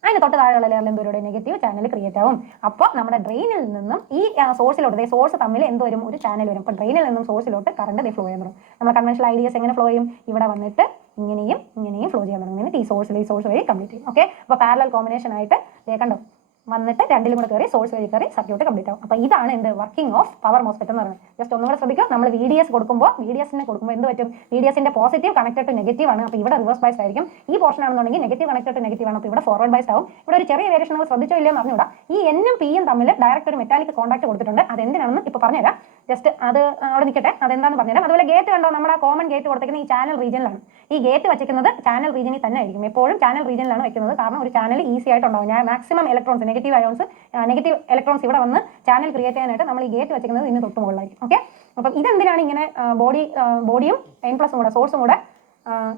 അതിന് തൊട്ട് താഴെയുള്ള ലെയറിൽ എന്തോരുടെ നെഗറ്റീവ് ചാനൽ ക്രിയേറ്റ് ആവും. അപ്പോൾ നമ്മുടെ ഡ്രെയിനിൽ നിന്നും ഈ സോഴ്സിലോട്ട്, സോഴ്സ് തമ്മിൽ എന്തോരും, ഒരു ചാനൽ വരും. അപ്പോൾ ഡ്രെയിനിൽ നിന്നും സോഴ്സിലോട്ട് കറണ്ട് ഫ്ലോ ചെയ്യാൻ തുടങ്ങും. നമ്മൾ കൺവെൻഷണൽ IDS എങ്ങനെ ഫ്ലോ ചെയ്യും, ഇവിടെ വന്നിട്ട് ഇങ്ങനെയും ഫ്ലോ ചെയ്യാൻ തുടങ്ങും. ഈ സോഴ്സ് വഴി കംപ്ലീറ്റ് ചെയ്യും. ഓക്കെ, അപ്പോൾ പാരലൽ കോമ്പിനേഷൻ ആയിട്ട് കണ്ടോ, വന്നിട്ട് രണ്ടിലും കൂടെ കയറി സോഴ്സ് വഴി കയറി സർക്യൂട്ട് കംപ്ലീറ്റ് ആവും. അപ്പോൾ ഇതാണ് എന്ത്, വർക്കിംഗ് ഓഫ് പവർ മോസ്ഫെറ്റ് എന്ന് പറയുന്നത്. ജസ്റ്റ് ഒന്നുകൂടെ ശ്രദ്ധിക്കുക, നമ്മൾ VDS കൊടുക്കുമ്പോൾ എന്ത് പറ്റും, VDS-ന്റെ പോസിറ്റീവ് കണക്റ്റഡ് ടു നെഗറ്റീവ് ആണ്. അപ്പോൾ ഇവിടെ റിവേഴ്സ് ബൈസ്ഡ് ആയിരിക്കും. ഈ പോർഷൻ ആണെന്നുണ്ടെങ്കിൽ നെഗറ്റീവ് കണക്റ്റഡ് ടു നെഗറ്റീവ് ആണ്. അപ്പോൾ ഇവിടെ ഫോർവേഡ് ബൈസ്ഡ് ആവും. ഇവിടെ ഒരു ചെറിയ വേരിയേഷൻ നമ്മൾ ശ്രദ്ധിച്ചോ ഇല്ലയോ എന്ന് അറിഞ്ഞൂടാ. ഈ N-ഉം P-യും തമ്മിൽ ഡയറക്റ്റ് ഒരു മെറ്റാലിക് കോൺടാക്ട് കൊടുത്തിട്ടുണ്ട്. അത് എന്തിനാണെന്ന് ഇപ്പോൾ പറഞ്ഞുതരാം. ജസ്റ്റ് അത് അവിടെ നിൽക്കട്ടെ, അതെന്താണെന്ന് പറഞ്ഞുതരാം. അതുപോലെ ഗേറ്റ് കണ്ടോ, നമ്മുടെ കോമൺ ഗേറ്റ് കൊടുത്തിരിക്കുന്നത് ഈ ചാനൽ റീജിയനിലാണ്. ഈ ഗേറ്റ് വെച്ചിരിക്കുന്നത് ചാനൽ റീജിയനിൽ തന്നെ ആയിരിക്കും. എപ്പോഴും ചാനൽ റീജിയനിലാണ് വെക്കുന്നത്. കാരണം ഒരു ചാനൽ ഈസി ആയിട്ട് ഉണ്ടാവും. ഞാൻ മാക്സിമം ഇലക്ട്രോൺസ്, നെഗറ്റീവ് ഇലക്ട്രോൺസ് ഇവിടെ വന്ന് ചാനൽ ക്രിയേറ്റ് ചെയ്യാനായിട്ട് നമ്മൾ ഈ ഗേറ്റ് വെച്ചിരിക്കുന്നത് ഇതിന് തൊട്ട് മുകളിലായിരിക്കും. ഓക്കെ, അപ്പം ഇതെന്തിനാണ് ഇങ്ങനെ ബോഡിയും N+ കൂടെ സോഴ്സും കൂടെ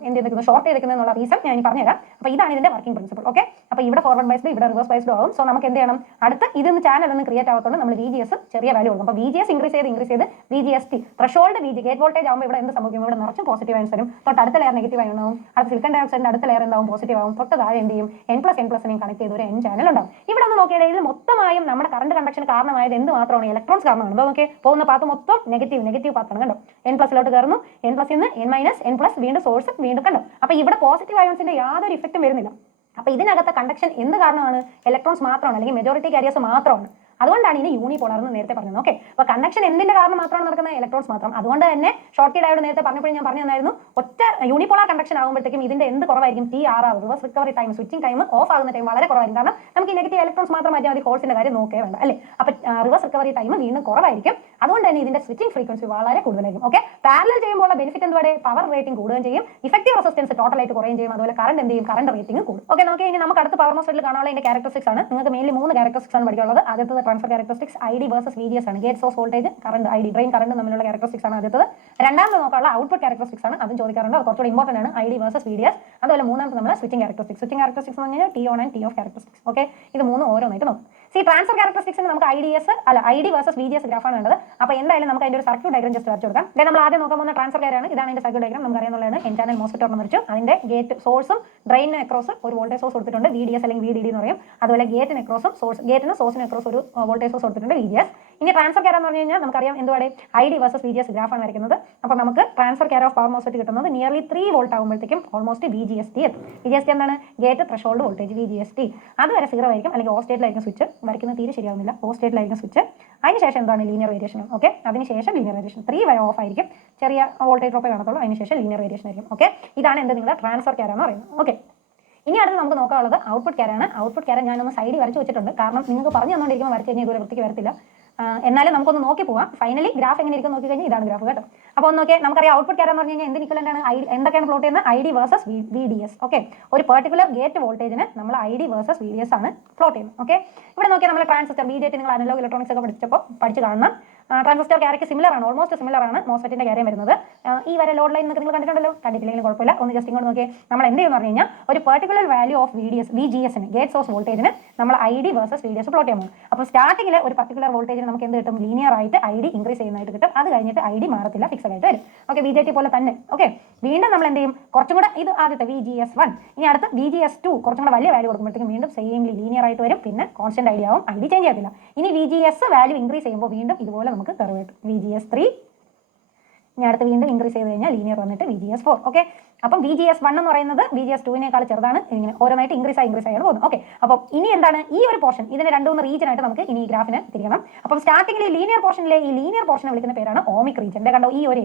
എന്ത് ചെയ്തിരിക്കുന്നത്, ഷോർട്ട് ചെയ്തിരിക്കുന്നത് എന്നുള്ള റീസൺ ഞാൻ പറഞ്ഞുതരാം. അപ്പോൾ ഇതാണ് ഇതിന്റെ വർക്കിംഗ് പ്രിൻസിപ്പിൾ. ഓക്കെ, അപ്പോൾ ഇവിടെ ഫോർവേഡ് ബൈസ്ഡ്, ഇവിടെ റിവേഴ്സ് ബൈസ്ഡ് ആവും. സോ നമുക്ക് എന്ത് ചെയ്യണം, അടുത്ത് ഇതൊന്ന് ചാനൽ ഒന്നും ക്രിയേറ്റ് ആവാത്തതുകൊണ്ട് നമ്മൾ VGS ചെറിയ വാല്യൂ കൊടുക്കും. അപ്പോൾ VGS ഇൻക്രീസ് ചെയ്ത് VGST ത്രഷോൾഡ് ഗേറ്റ് വോൾട്ടേജ് ആകുമ്പോൾ ഇവിടെ എന്ത് സംഭവിക്കും, ഇവിടെ നിറച്ചും പോസിറ്റീവ് ആൻസ് വരും. തൊട്ട് അടുത്ത ലെയർ നെഗറ്റീവ് ആയി ഉണ്ടാവും. അടുത്ത സിലിക്കൺ ഡയോക്സൈഡിന്റെ അടുത്ത ലെയർ എന്താവും, പോസിറ്റീവ് ആവും. തൊട്ട് താഴെ എന്ത് ചെയ്യും, N+N+നെയും കണക്ട് ചെയ്ത് ഒരു N ചാനൽ ഉണ്ടാവും. ഇവിടെ ഒന്ന് നോക്കിയാൽ ഇതിൽ മൊത്തമായും നമ്മുടെ കറണ്ട് കണ്ടക്ഷൻ കാരണമായത് എന്ത് മാത്രമാണ്, ഇലക്ട്രോൺസ് കാരണമാണ്. അപ്പോൾ നോക്കിയാൽ പോകുന്ന പാത്ത് മൊത്തം നെഗറ്റീവ് പാത്താണ്. കണ്ടോ, N+ലോട്ട് കയറുന്നു, N+ന്ന് N-, N+ വീണ്ടും സോഴ്സ് വീണ്ടും കണ്ടോ. അപ്പോൾ ഇവിടെ പോസിറ്റീവ് അയോൺസിന്റെ യാതൊരു ഇഫക്റ്റും വരുന്നില്ല. അപ്പോൾ ഇതിനകത്തെ കണ്ടക്ഷൻ എന്ത് കാരണമാണ്, ഇലക്ട്രോൺസ് മാത്രമാണ്, അല്ലെങ്കിൽ മെജോറിറ്റി കാരിയേഴ്സ് മാത്രമാണ്. അതുകൊണ്ടാണ് ഇനി യൂണിപോളർ എന്ന് നേരത്തെ പറഞ്ഞത്. ഓക്കെ, അപ്പോൾ കണ്ടക്ഷൻ എന്തിന്റെ കാരണം മാത്രമാണ് നടക്കുന്നത്, ഇലക്ട്രോൺസ് മാത്രം. അതുകൊണ്ട് തന്നെ ഷോർട്ട് ഡയോഡ് നേരത്തെ പറഞ്ഞപ്പോൾ ഞാൻ പറഞ്ഞു തന്നായിരുന്നു, ഒറ്റ യൂണിപോളാർ കണ്ടക്ഷൻ ആകുമ്പോഴത്തേക്കും ഇതിന്റെ എന്ത് കുറവായിരിക്കും, TRR, reverse recovery time, switching time, of ആകുന്ന ടൈം വളരെ കുറവായിരിക്കും. കാരണം നമുക്ക് ഈ നെഗറ്റീവ് ഇലക്ട്രോൺസ് മാത്രം മാറ്റിയാൽ മതി, ഹോൾസിന്റെ കാര്യം നോക്കേ വേണ്ട അല്ലേ. അപ്പോൾ റിവേഴ്സ് റിക്കവറി ടൈം വീണ്ടും കുറവായിരിക്കും. അതുകൊണ്ട് തന്നെ ഇതിന്റെ സ്വിച്ചിങ് ഫ്രീക്വൻസി വളരെ കൂടുതലായിരിക്കും. ഓക്കെ, പാരലൽ ചെയ്യുമ്പോൾ ബെനിഫിറ്റ് എന്തുവാണ്, പവർ റേറ്റിംഗ് കൂടുകയും ചെയ്യും, ഇഫക്റ്റീവ് റെസിസ്റ്റൻസ് ടോട്ടലായിട്ട് കുറയും ചെയ്യും. അതുപോലെ കറണ്ട് എന്ത് ചെയ്യും, കറണ്ട് റേറ്റിംഗ് കൂടും. ഓക്കെ, നോക്കി ഇനി നമുക്ക് അടുത്ത പവർ മോസ്ഫെറ്റിൽ കാണാനുള്ള ഇതിന്റെ ക്യാരക്ടറിസ്റ്റിക്സ് ആണ്. നിങ്ങൾക്ക് മെയിൻലി 3 ക്യാരക്ടറിസ്റ്റിക്സ് ആണ് പഠിക്കാനുള്ളത്. ആദ്യത്തെ transfer characteristics ID versus VGS ആണ്. Gate source voltage, current ID, drain current തമ്മിലുള്ള ക്യാരക്ടറിസ്റ്റിക്സ് ആണ് ആദ്യത്തത്. രണ്ടാമത് നോക്കാനുള്ള ഔട്ട്പുട്ട് ക്യാരക്ടറിസ്റ്റിക്സ് ആണ്, അതും ചോദിക്കാറുണ്ട്. അത് കുറച്ചുകൂടി ഇമ്പോർട്ടന്റ് ആണ്, ID വേഴ്സസ് VDS. അതുപോലെ മൂന്നാമത്തെ നമ്മൾ സ്വിച്ചിങ് ക്യാരക്ടറിസ്റ്റിക്സ് എന്ന് പറഞ്ഞാൽ T on and T off characteristics. Okay, ഇത് മൂന്നും ഓരോന്നായിട്ട് നോക്കും. ട്രാൻസ്ഫർ ക്യാരക്ടറിസ്റ്റിക്സിന് നമുക്ക് ID വേഴ്സസ് VGS ഗ്രാഫാണ് വേണ്ടത്. അപ്പോൾ എന്തായാലും നമുക്ക് അതിന്റെ ഒരു സർക്യൂട്ട് ഡയഗ്രം ജസ്റ്റ് വരച്ചു കൊടുക്കാം. നമ്മൾ ആദ്യം നോക്കാൻ പോകുന്ന ട്രാൻസ്ഫർ ക്യാരാണ്. ഇതാണ് അതിന്റെ സർക്യൂട്ട് ഡയഗ്രം. നമുക്ക് അറിയാവുന്നതാണ് എൻ ചാനൽ മോസ്ഫെറ്റ് ഒരെണ്ണം വരച്ചു. അതിന്റെ ഗേറ്റ് സോഴ്സും ഡ്രെയിനും അക്രോസ് ഒരു വോൾട്ടേജ് സോഴ്സ് കൊടുത്തിട്ടുണ്ട്, VDS അല്ലെങ്കിൽ VDD എന്ന് പറയും. അതുപോലെ ഗേറ്റിന് അക്രോസും സോഴ്സിന് അക്രോസ് ഒരു വോൾട്ടേജ് സോഴ്സ് കൊടുത്തിട്ടുണ്ട്, VGS. ഇനി ട്രാൻസ്ഫർ ക്യാര എന്ന് പറഞ്ഞു കഴിഞ്ഞാൽ നമുക്കറിയാം എന്തുവാണ് ID വേഴ്സസ് VGS ഗ്രാഫാണ് വരയ്ക്കുന്നത്. അപ്പോൾ നമുക്ക് ട്രാൻസ്ഫർ ക്യാര ഓഫ് പവർ മോസ്ഫെറ്റ് കിട്ടുന്നത് നിയർലി 3 വോൾട്ട് ആകുമ്പോഴത്തേക്കും ഓൾമോസ്റ്റ് VGST എത്തും. VGST എന്താണ്? Gate threshold voltage VGST. അതുവരെ 0 ആയിരിക്കും, അല്ലെങ്കിൽ ഓഫ് സ്റ്റേറ്റിലായിരിക്കും സ്വിച്ച്. വരയ്ക്കുന്നത് തീരെ ശരിയാവുന്നില്ല. Of സ്റ്റേറ്റിലായിരിക്കും switch. അതിനുശേഷം എന്താണ്? Linear variation. ഓക്കെ, അതിനുശേഷം ലീനിയർ വേരിയേഷൻ 3 വരെ ഓഫ് ആയിരിക്കും. ചെറിയ വോൾട്ടേജ് ഡ്രോപ്പേ കാണത്തുള്ളൂ. അതിനുശേഷം ലീനിയർ വേരിയേഷൻ ആയിരിക്കും. ഓക്കെ, ഇതാണ് എന്ത് നിങ്ങളുടെ ട്രാൻസ്ഫർ ക്യാര എന്ന് പറയുന്നത്. ഓക്കെ, ഇനി അടുത്ത് നമുക്ക് നോക്കാനുള്ളത് ഔട്ട്പുട്ട് ക്യാരാണ്. ഔട്ട്പുട്ട് ക്യാര ഞാനൊന്ന് സൈഡിൽ വരച്ച് വെച്ചിട്ടുണ്ട്. കാരണം നിങ്ങൾക്ക് പറഞ്ഞു തന്നുകൊണ്ടിരിക്കുമ്പോൾ വരച്ച് കഴിഞ്ഞാൽ ഇതുവരെ വൃത്തിക്ക് വരത്തില്ല. എന്നാലും നമുക്കൊന്ന് നോക്കി പോവാം. ഫൈനലി ഗ്രാഫ് എങ്ങനെ ഇരിക്കും നോക്കി കഴിഞ്ഞാൽ ഇതാണ് ഗ്രാഫ് കേട്ടോ. അപ്പോൾ ഒന്ന് നോക്കിയാൽ നമുക്കറിയാം ഔട്ട്പുട്ട് ക്യാര എന്ന് പറഞ്ഞു കഴിഞ്ഞാൽ എന്ത് ഇക്വലന്റ് ആണ്? എന്തൊക്കെയാണ് പ്ലോട്ട് ചെയ്യുന്നത്? ID versus VDS. ഓക്കെ, ഒരു പെർട്ടിക്കുലർ ഗേറ്റ് വോൾട്ടേജിന് നമ്മൾ ID വേഴ്സസ് VDS ആണ് പ്ലോട്ട് ചെയ്യുന്നത്. ഓക്കെ, ഇവിടെ നോക്കിയാൽ നമ്മൾ ട്രാൻസിസ്റ്റർ BJT നിങ്ങൾ അനലോഗ് ഇലക്ട്രോണിക്സ് ഒക്കെ പഠിച്ചു കാണണം. ട്രാൻസിസ്റ്റർ ക്യാരയ്ക്ക് സിമിലർ ആണ്, ഓൾമോസ്റ്റ് സിമിലർ ആണ് മോസ്ഫെറ്റിന്റെ ക്യാരയും വരുന്നത്. ഈ വരെ ലോഡ് ലൈൻ നിങ്ങൾ കണ്ടിട്ടുണ്ടല്ലോ, കണ്ടിട്ടില്ലെങ്കിലും കുഴപ്പമില്ല. ഒന്ന് ജസ്റ്റ് ഇങ്ങോട്ട് നോക്കിയാൽ നമ്മൾ എന്ത് ചെയ്യുമെന്ന് പറഞ്ഞു കഴിഞ്ഞാൽ ഒരു particular value of VGS gate source വോൾട്ടേജിന് നമ്മൾ ID വേഴ്സസ് VDS പ്ലോട്ട് ചെയ്യുമ്പോൾ, അപ്പോൾ സ്റ്റാർട്ടിങ്ങിൽ ഒരു പർട്ടിക്കുലർ വോൾട്ടേജിന് നമുക്ക് എന്ത് കിട്ടും? ലീനിയർ ആയിട്ട് ID ഇൻക്രീസ് ചെയ്യുന്നതായിട്ട് കിട്ടും. അത് കഴിഞ്ഞിട്ട് ID മാറത്തില്ല, ഫിക്സഡ് ആയിട്ട് വരും. ഓക്കെ, BJT പോലെ തന്നെ. ഓക്കെ, വീണ്ടും നമ്മൾ എന്ത് ചെയ്യും? കുറച്ചും കൂടെ ഇത് ആദ്യത്തെ VGS1, ഇനി അടുത്ത് VGS2 കുറച്ചും കൂടെ വലിയ വാല്യൂ കൊടുക്കുമ്പോഴത്തേക്കും വീണ്ടും സെയിംലി ലീനിയർ ആയിട്ട് വരും. പിന്നെ കോൺസ്റ്റന്റ് ID ആവും, ID ചേഞ്ച് ചെയ്യത്തില്ല. ഇനി VGS വാല്യൂ ഇൻക്രീസ് ചെയ്യുമ്പോൾ വീണ്ടും ഇതുപോലെ നമുക്ക് കർവ് കിട്ടും. VGS3 ഇനി അടുത്ത് വീണ്ടും ഇൻക്രീസ് ചെയ്ത് കഴിഞ്ഞാൽ ലീനിയർ വന്നിട്ട് VGS4. ഓക്കെ, അപ്പം VGS1 എന്ന് പറയുന്നത് VGS2വിനേക്കാൾ ചെറുതാണ്. ഇങ്ങനെ ഓരോന്നായിട്ട് ഇൻക്രീസ് ആയാണ് പോകുന്നത്. ഓക്കെ, അപ്പോൾ ഇനി എന്താണ് ഈ ഒരു പോർഷൻ? ഇതിന് 2-3 റീജിയൻ ആയിട്ട് നമുക്ക് ഇനി ഈ ഗ്രാഫിന് തിരിക്കണം. അപ്പം സ്റ്റാർട്ടിംഗിൽ ലീനിയർ പോർഷനിലെ ഈ ലീനിയർ പോർഷനെ വിളിക്കുന്ന പേരാണ് ഓമിക് റീജിയൻ. കണ്ടോ, ഈ ഒരു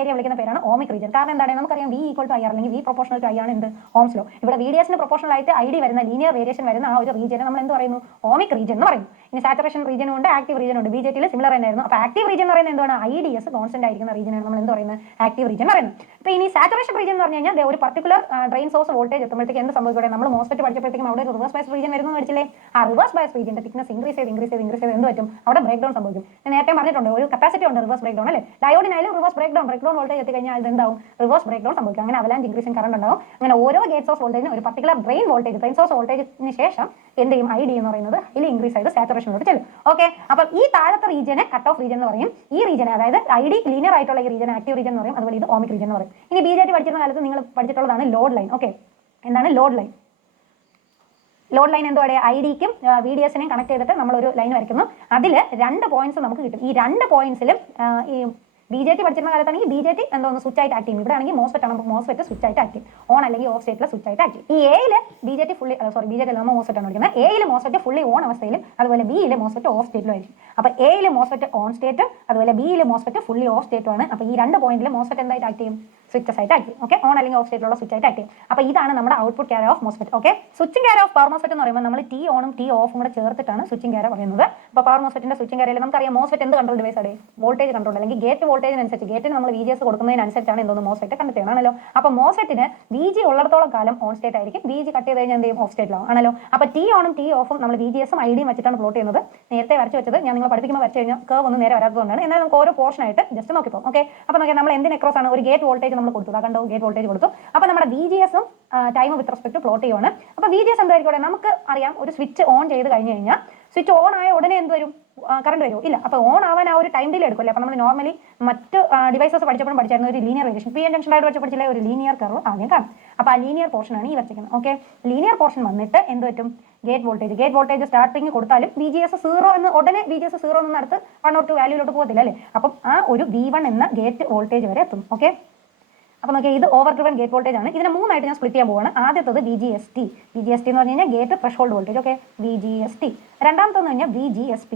ഏരിയ വിളിക്കുന്ന പേരാണ് ഓമിക് റീജിയൻ. കാരണം എന്താണ്? നമുക്കറിയാം V = IR അല്ലെങ്കിൽ V പ്രൊപ്പോർഷണൽ ടു I ആണ് എന്ത്? Ohms law. ഇവിടെ VDSന് പ്രൊപ്പോർഷണൽ ആയിട്ട് ID വരുന്ന ലീനിയർ വേരിയേഷൻ വരുന്ന ആ ഒരു റീജിയനെ നമ്മൾ എന്ത് പറയുന്നു? ഓമിക് റീജിയൻ എന്ന് പറയുന്നു. ഇനി സാച്ചുറേഷൻ റീജിയൻ ഉണ്ട്, ആക്റ്റീവ് റീജിയൻ ഉണ്ട്. BJT സിമിലർ തന്നെയായിരുന്നു. അപ്പോൾ ആക്റ്റീവ് റീജിയൻ എന്ന് പറയുന്നത് എന്താണ്? IDS കോൺസ്റ്റന്റ് ആയിരിക്കുന്ന റീജിയനാണ് നമ്മൾ എന്ത് പറയുന്നത്? ആക്റ്റീവ് റീജിയൻ പറയുന്നത്. അപ്പോൾ ഇനി സാച്ചുറേഷൻ റീജിയൻ എന്ന് പറഞ്ഞു കഴിഞ്ഞാൽ ഒരു പർട്ടിക്കുലർ ഡ്രെയിൻ സോഴ്സ് വോൾട്ടേജ് എത്തുമ്പോഴത്തേക്ക് എന്ത് സംഭവിക്കും? നമ്മൾ മോസ്ഫെറ്റ് പഠിച്ചപ്പോഴത്തേക്കും അവിടെ റിവേഴ്സ് ബയസ് റീജിയൻ വരുന്നു പഠിച്ചില്ലേ? ആ റിവേഴ്സ് ബയസ് റീജിയന്റെ തിക്നെസ് ഇൻക്രീസ് ചെയ്ത് എന്ത് പറ്റും? അവിടെ ബ്രേക്ക് ഡൗൺ സംഭവിക്കും. ഞാൻ നേരത്തെ പറഞ്ഞിട്ടുണ്ട് ഒരു കപ്പാസിറ്റി ഉണ്ട് റിവേഴ്സ് ബ്രേക്ക് ഡൗൺ അല്ലേ? ഡയോഡിനായാലും റിവേഴ്സ് ബ്രേക്ക് ഡൗൺ വോൾട്ടേജ് എത്തിക്കഴിഞ്ഞാൽ ഇത് എന്താവും? റിവേഴ്സ് ബ്രേക്ക് ഡൗൺ സംഭവിക്കും. അങ്ങനെ അവലാഞ്ച് ഇൻക്രീസിംഗ് കറണ്ട് ഉണ്ടാവും. അങ്ങനെ ഓരോ ഗേറ്റ് സോഴ്സ് വോൾട്ടേജിന് ഒരു പർട്ടിക്കുലർ ഡ്രെയിൻ സോഴ്സ് വോൾട്ടേജിന് ശേഷം എന്ത് ചെയ്യും? ID എന്ന് പറയുന്നത് ഇതിൽ ഇൻക്രീസ് ചെയ്ത് സാച്ചുറേഷനിലോട്ട് ചെല്ലും. ഓക്കെ, അപ്പം ഈ താഴത്തെ റീജിയനെ കട്ട് ഓഫ് റീജിയൻ എന്ന് പറയും. ഈ റീജിയനെ, അതായത് ID ലീനിയർ ആയിട്ടുള്ള ഈ റീജിയൻ ആക്റ്റീവ് റീജിയൻ എന്ന് പറയും. അതുപോലെ ഇത് ഓമിക് റീജിയൻ എന്ന് പറയും. ഇനി BJT പഠിച്ചിരുന്ന കാലത്ത് നിങ്ങൾ പഠിച്ചിട്ടുള്ളതാണ് ലോഡ് ലൈൻ. ഓക്കെ, എന്താണ് ലോഡ് ലൈൻ? ലോഡ് ലൈൻ എന്തുവാണ്? IDക്കും VDSനെയും കണക്ട് ചെയ്തിട്ട് നമ്മളൊരു ലൈൻ വരയ്ക്കുന്നു. അതിൽ 2 പോയിന്റ്സ് നമുക്ക് കിട്ടും. ഈ 2 പോയിന്റ്സിലും ഈ BJT പഠിച്ചിരുന്ന കാലത്താണെങ്കിൽ BJT എന്തോന്ന് സ്വിച്ച് ആയിട്ട് ആക്ട് ചെയ്യും. ഇവിടെ ആണെങ്കിൽ മോസ്ഫെറ്റ് ആണ്, മോസ്ഫെറ്റ് സ്വിച്ച് ആയിട്ട് ആക്ട് ചെയ്യും. ഓൺ അല്ലെങ്കിൽ ഓഫ് സ്റ്റേറ്റിൽ സ്വിച്ച് ആയിട്ട് ആക്ട് ചെയ്യും. ഈ Aയിൽ BJT ഫുള്ളി BJT നമ്മൾ മോസ്ഫെറ്റ് ആണ് പഠിക്കുന്നത്. Aയിൽ മോസ്ഫെറ്റ് ഫുള്ളി ഓൺ അവസ്ഥയിലും അതുപോലെ Bയിൽ മോസ്ഫെറ്റ് ഓഫ് സ്റ്റേറ്റിലും ആയിരിക്കും. അപ്പോൾ Aയിൽ മോസ്ഫെറ്റ് ഓൺ സ്റ്റേറ്റ്, അതുപോലെ Bയിൽ മോസ്ഫെറ്റ് ഫുള്ളി ഓഫ് സ്റ്റേറ്റും ആണ്. അപ്പോൾ ഈ 2 പോയിന്റിൽ മോസ്ഫെറ്റ് എന്തായിട്ട് ആക്ട് ചെയ്യും? സ്വിച്ചസ് ആയിട്ട് ആക്ട് ചെയ്യും. ഓക്കെ, ഓൺ അല്ലെങ്കിൽ ഓഫ് സ്റ്റേറ്റിലുള്ള സ്വിച്ച് ആയിട്ട് ആക്ട് ചെയ്യും. അപ്പോൾ ഇതാണ് നമ്മുടെ ഔട്ട്പുട്ട് ക്യാര ഓഫ് മോസ്ഫെറ്റ്. ഓക്കെ, സ്വിച്ചിങ് ക്യാര ഓഫ് പവർ മോസ്ഫെറ്റ് എന്ന് പറയുമ്പോൾ നമ്മൾ T ഓണും T ഓഫും കൂടെ ചേർത്തിട്ടാണ് സ്വിച്ചിങ് ക്യാര പറയുന്നത്. അപ്പോൾ പവർ മോസ്ഫെറ്റിന്റെ സ്വിച്ചിങ് ക്യാരയിൽ നമുക്കറിയാം മോസ്ഫെറ്റ് എന്ത് കൺട്രോൾ ഡിവൈസ് ആണ്? വോൾട്ടേജ് കൺട്രോൾ, അല്ലെങ്കിൽ ഗേറ്റ് വോൾട്ടേജിനനുസരിച്ച് ഗേറ്റിന് നമ്മൾ VGS കൊടുക്കുന്നതിനനുസരിച്ചാണ് എന്തോന്ന് മോസ്ഫെറ്റ് കണ്ടക്ട് ചെയ്യണമല്ലോ. അപ്പോൾ മോസ്ഫെറ്റിന് VG ഉള്ളിടത്തോളം കാലം ഓൺ സ്റ്റേറ്റ് ആയിരിക്കും. VG കട്ട് ചെയ്ത് കഴിഞ്ഞാൽ എന്ത് ചെയ്യും? ഓഫ് സ്റ്റേറ്റിലാവും ആണല്ലോ. അപ്പോൾ T ഓണും T ഓഫും നമ്മൾ VGSും IDയും വെച്ചിട്ടാണ് പ്ലോട്ട് ചെയ്യുന്നത്. നേരത്തെ വരച്ച് വെച്ചത് ഞാൻ നിങ്ങൾ പഠിപ്പിക്കുമ്പോൾ വരച്ച് കഴിഞ്ഞാൽ കർവ് ഒന്നും നേരെ വരാത്തതുകൊണ്ടാണ്. എന്നാൽ നമുക്ക് ഓരോ പോർഷൻ ആയിട്ട് ജസ്റ്റ് നോക്കിപ്പോൾ. ഓക്കെ, അപ്പോൾ നോക്കിയാൽ നമ്മൾ എന്തിന് അക്രോസ് ആണ്? ഒരു ഗേറ്റ് വോൾട്ടേജ് നമ്മൾ കൊടുത്തു. കണ്ടോ, ഗേറ്റ് വോൾട്ടേജ് കൊടുത്തു. അപ്പോൾ നമ്മുടെ VGSും ടൈം വിത്ത് റെസ്പെക്ട് പ്ലോട്ട് ചെയ്യുവാണ്. അപ്പോൾ VGS എന്തായിരിക്കും? നമുക്ക് അറിയാം ഒരു സ്വിച്ച് ഓൺ ചെയ്ത് കഴിഞ്ഞ് കഴിഞ്ഞാൽ സ്വിച്ച് ഓൺ ആയ ഉടനെ എന്ത് വരും? കറണ്ട് വരുമോ? ഇല്ല. അപ്പോൾ ഓൺ ആവാൻ ആ ഒരു ടൈം ഡിലേ എടുക്കില്ല. അപ്പോൾ നമ്മൾ നോർമലി മറ്റ് ഡിവൈസസ് പഠിച്ചപ്പോഴും പഠിച്ചായിരുന്നു ഒരു ലീനിയർ വേരിയേഷൻ. PN ജംഗ്ഷൻ ആയിട്ട് പഠിച്ചില്ലേ? ഒരു ലീനിയർ കർവ് ആദ്യം കാണും. അപ്പോൾ ആ ലീനിയർ പോർഷനാണ് ഈ വരച്ചിരിക്കുന്നത്. ഓക്കെ, ലീനിയർ പോർഷൻ വന്നിട്ട് എന്ത് പറ്റും? ഗേറ്റ് വോൾട്ടേജ് സ്റ്റാർട്ടിങ് കൊടുത്താലും VGS 0 എന്ന് ഉടനെ VGS 0 എന്ന് അടുത്ത് 1 or 2 വാല്യൂലോട്ട് പോകത്തില്ല അല്ലേ? അപ്പം ആ ഒരു V1 എന്ന ഗേറ്റ് വോൾട്ടേജ് വരെ എത്തും. ഓക്കെ, അപ്പോൾ നോക്കിയാൽ ഇത് ഓവർ ഡ്രിവൺ ഗേറ്റ് വോൾട്ടേജ് ആണ്. ഇതിനെ 3 ആയിട്ട് ഞാൻ സ്പ്ലിറ്റ് ചെയ്യാൻ പോവാണ്. ആദ്യത്തത് VGST എന്ന് പറഞ്ഞു കഴിഞ്ഞാൽ gate threshold voltage. Okay, VGST. രണ്ടാമത്തെന്ന് പറഞ്ഞാൽ VGSP.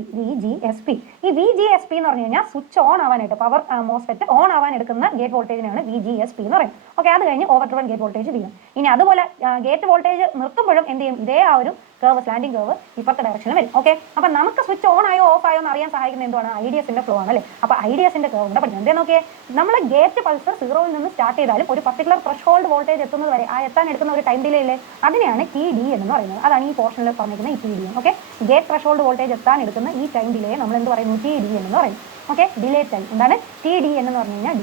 ഈ VGSP എന്ന് പറഞ്ഞു കഴിഞ്ഞാൽ സ്വിച്ച് ഓൺ ആവാനായിട്ട് പവർ മോസ്ഫെറ്റ് ഓൺ ആവാൻ എടുക്കുന്ന ഗേറ്റ് വോൾട്ടേജിനാണ് VGSP എന്ന് പറയുന്നത്. ഓക്കെ, അത് കഴിഞ്ഞ് over driven gate voltage V1. ഇനി അതുപോലെ ഗേറ്റ് വോൾട്ടേജ് നിർത്തുമ്പോഴും എന്ത് ചെയ്യും? ഇതേ ആ ഒരു കർവ്, സ്ലാൻഡിംഗ് കർവ് ഇപ്പുറത്തെ ഡയറക്ഷനിൽ വരും. ഓക്കെ, അപ്പോൾ നമുക്ക് സ്വിച്ച് ഓൺ ആയോ ഓഫ് ആയോ എന്ന് അറിയാൻ സഹായിക്കുന്ന എന്താണ്? IDSന്റെ ഫ്ലോ ആണ് അല്ലേ? അപ്പോൾ IDSന്റെ കർവ് കൂടെ പഠിക്കണം. എന്തേ നോക്കിയേ, നമ്മൾ ഗേറ്റ് പൾസ് 0ൽ നിന്ന് സ്റ്റാർട്ട് ചെയ്താലും ഒരു പർട്ടിക്കുലർ ത്രെഷോൾഡ് വോൾട്ടേജ് എത്തുന്നത് വരെ ആ എത്താൻ എടുക്കുന്ന ഒരു ടൈം ഡിലേ ഇല്ലേ? അതിനെയാണ് TD എന്ന് പറയുന്നത്. അതാണ് ഈ പോർഷനിൽ പറഞ്ഞിരിക്കുന്ന ഈ TD. Okay, gate threshold voltage എത്താൻ എടുക്കുന്ന ഈ ടൈം ഡിലേ നമ്മൾ എന്ത് പറയുന്നു? TD എന്ന് പറയും. Okay, delay time. എന്താണ് TD എന്ന് പറഞ്ഞു കഴിഞ്ഞാൽ?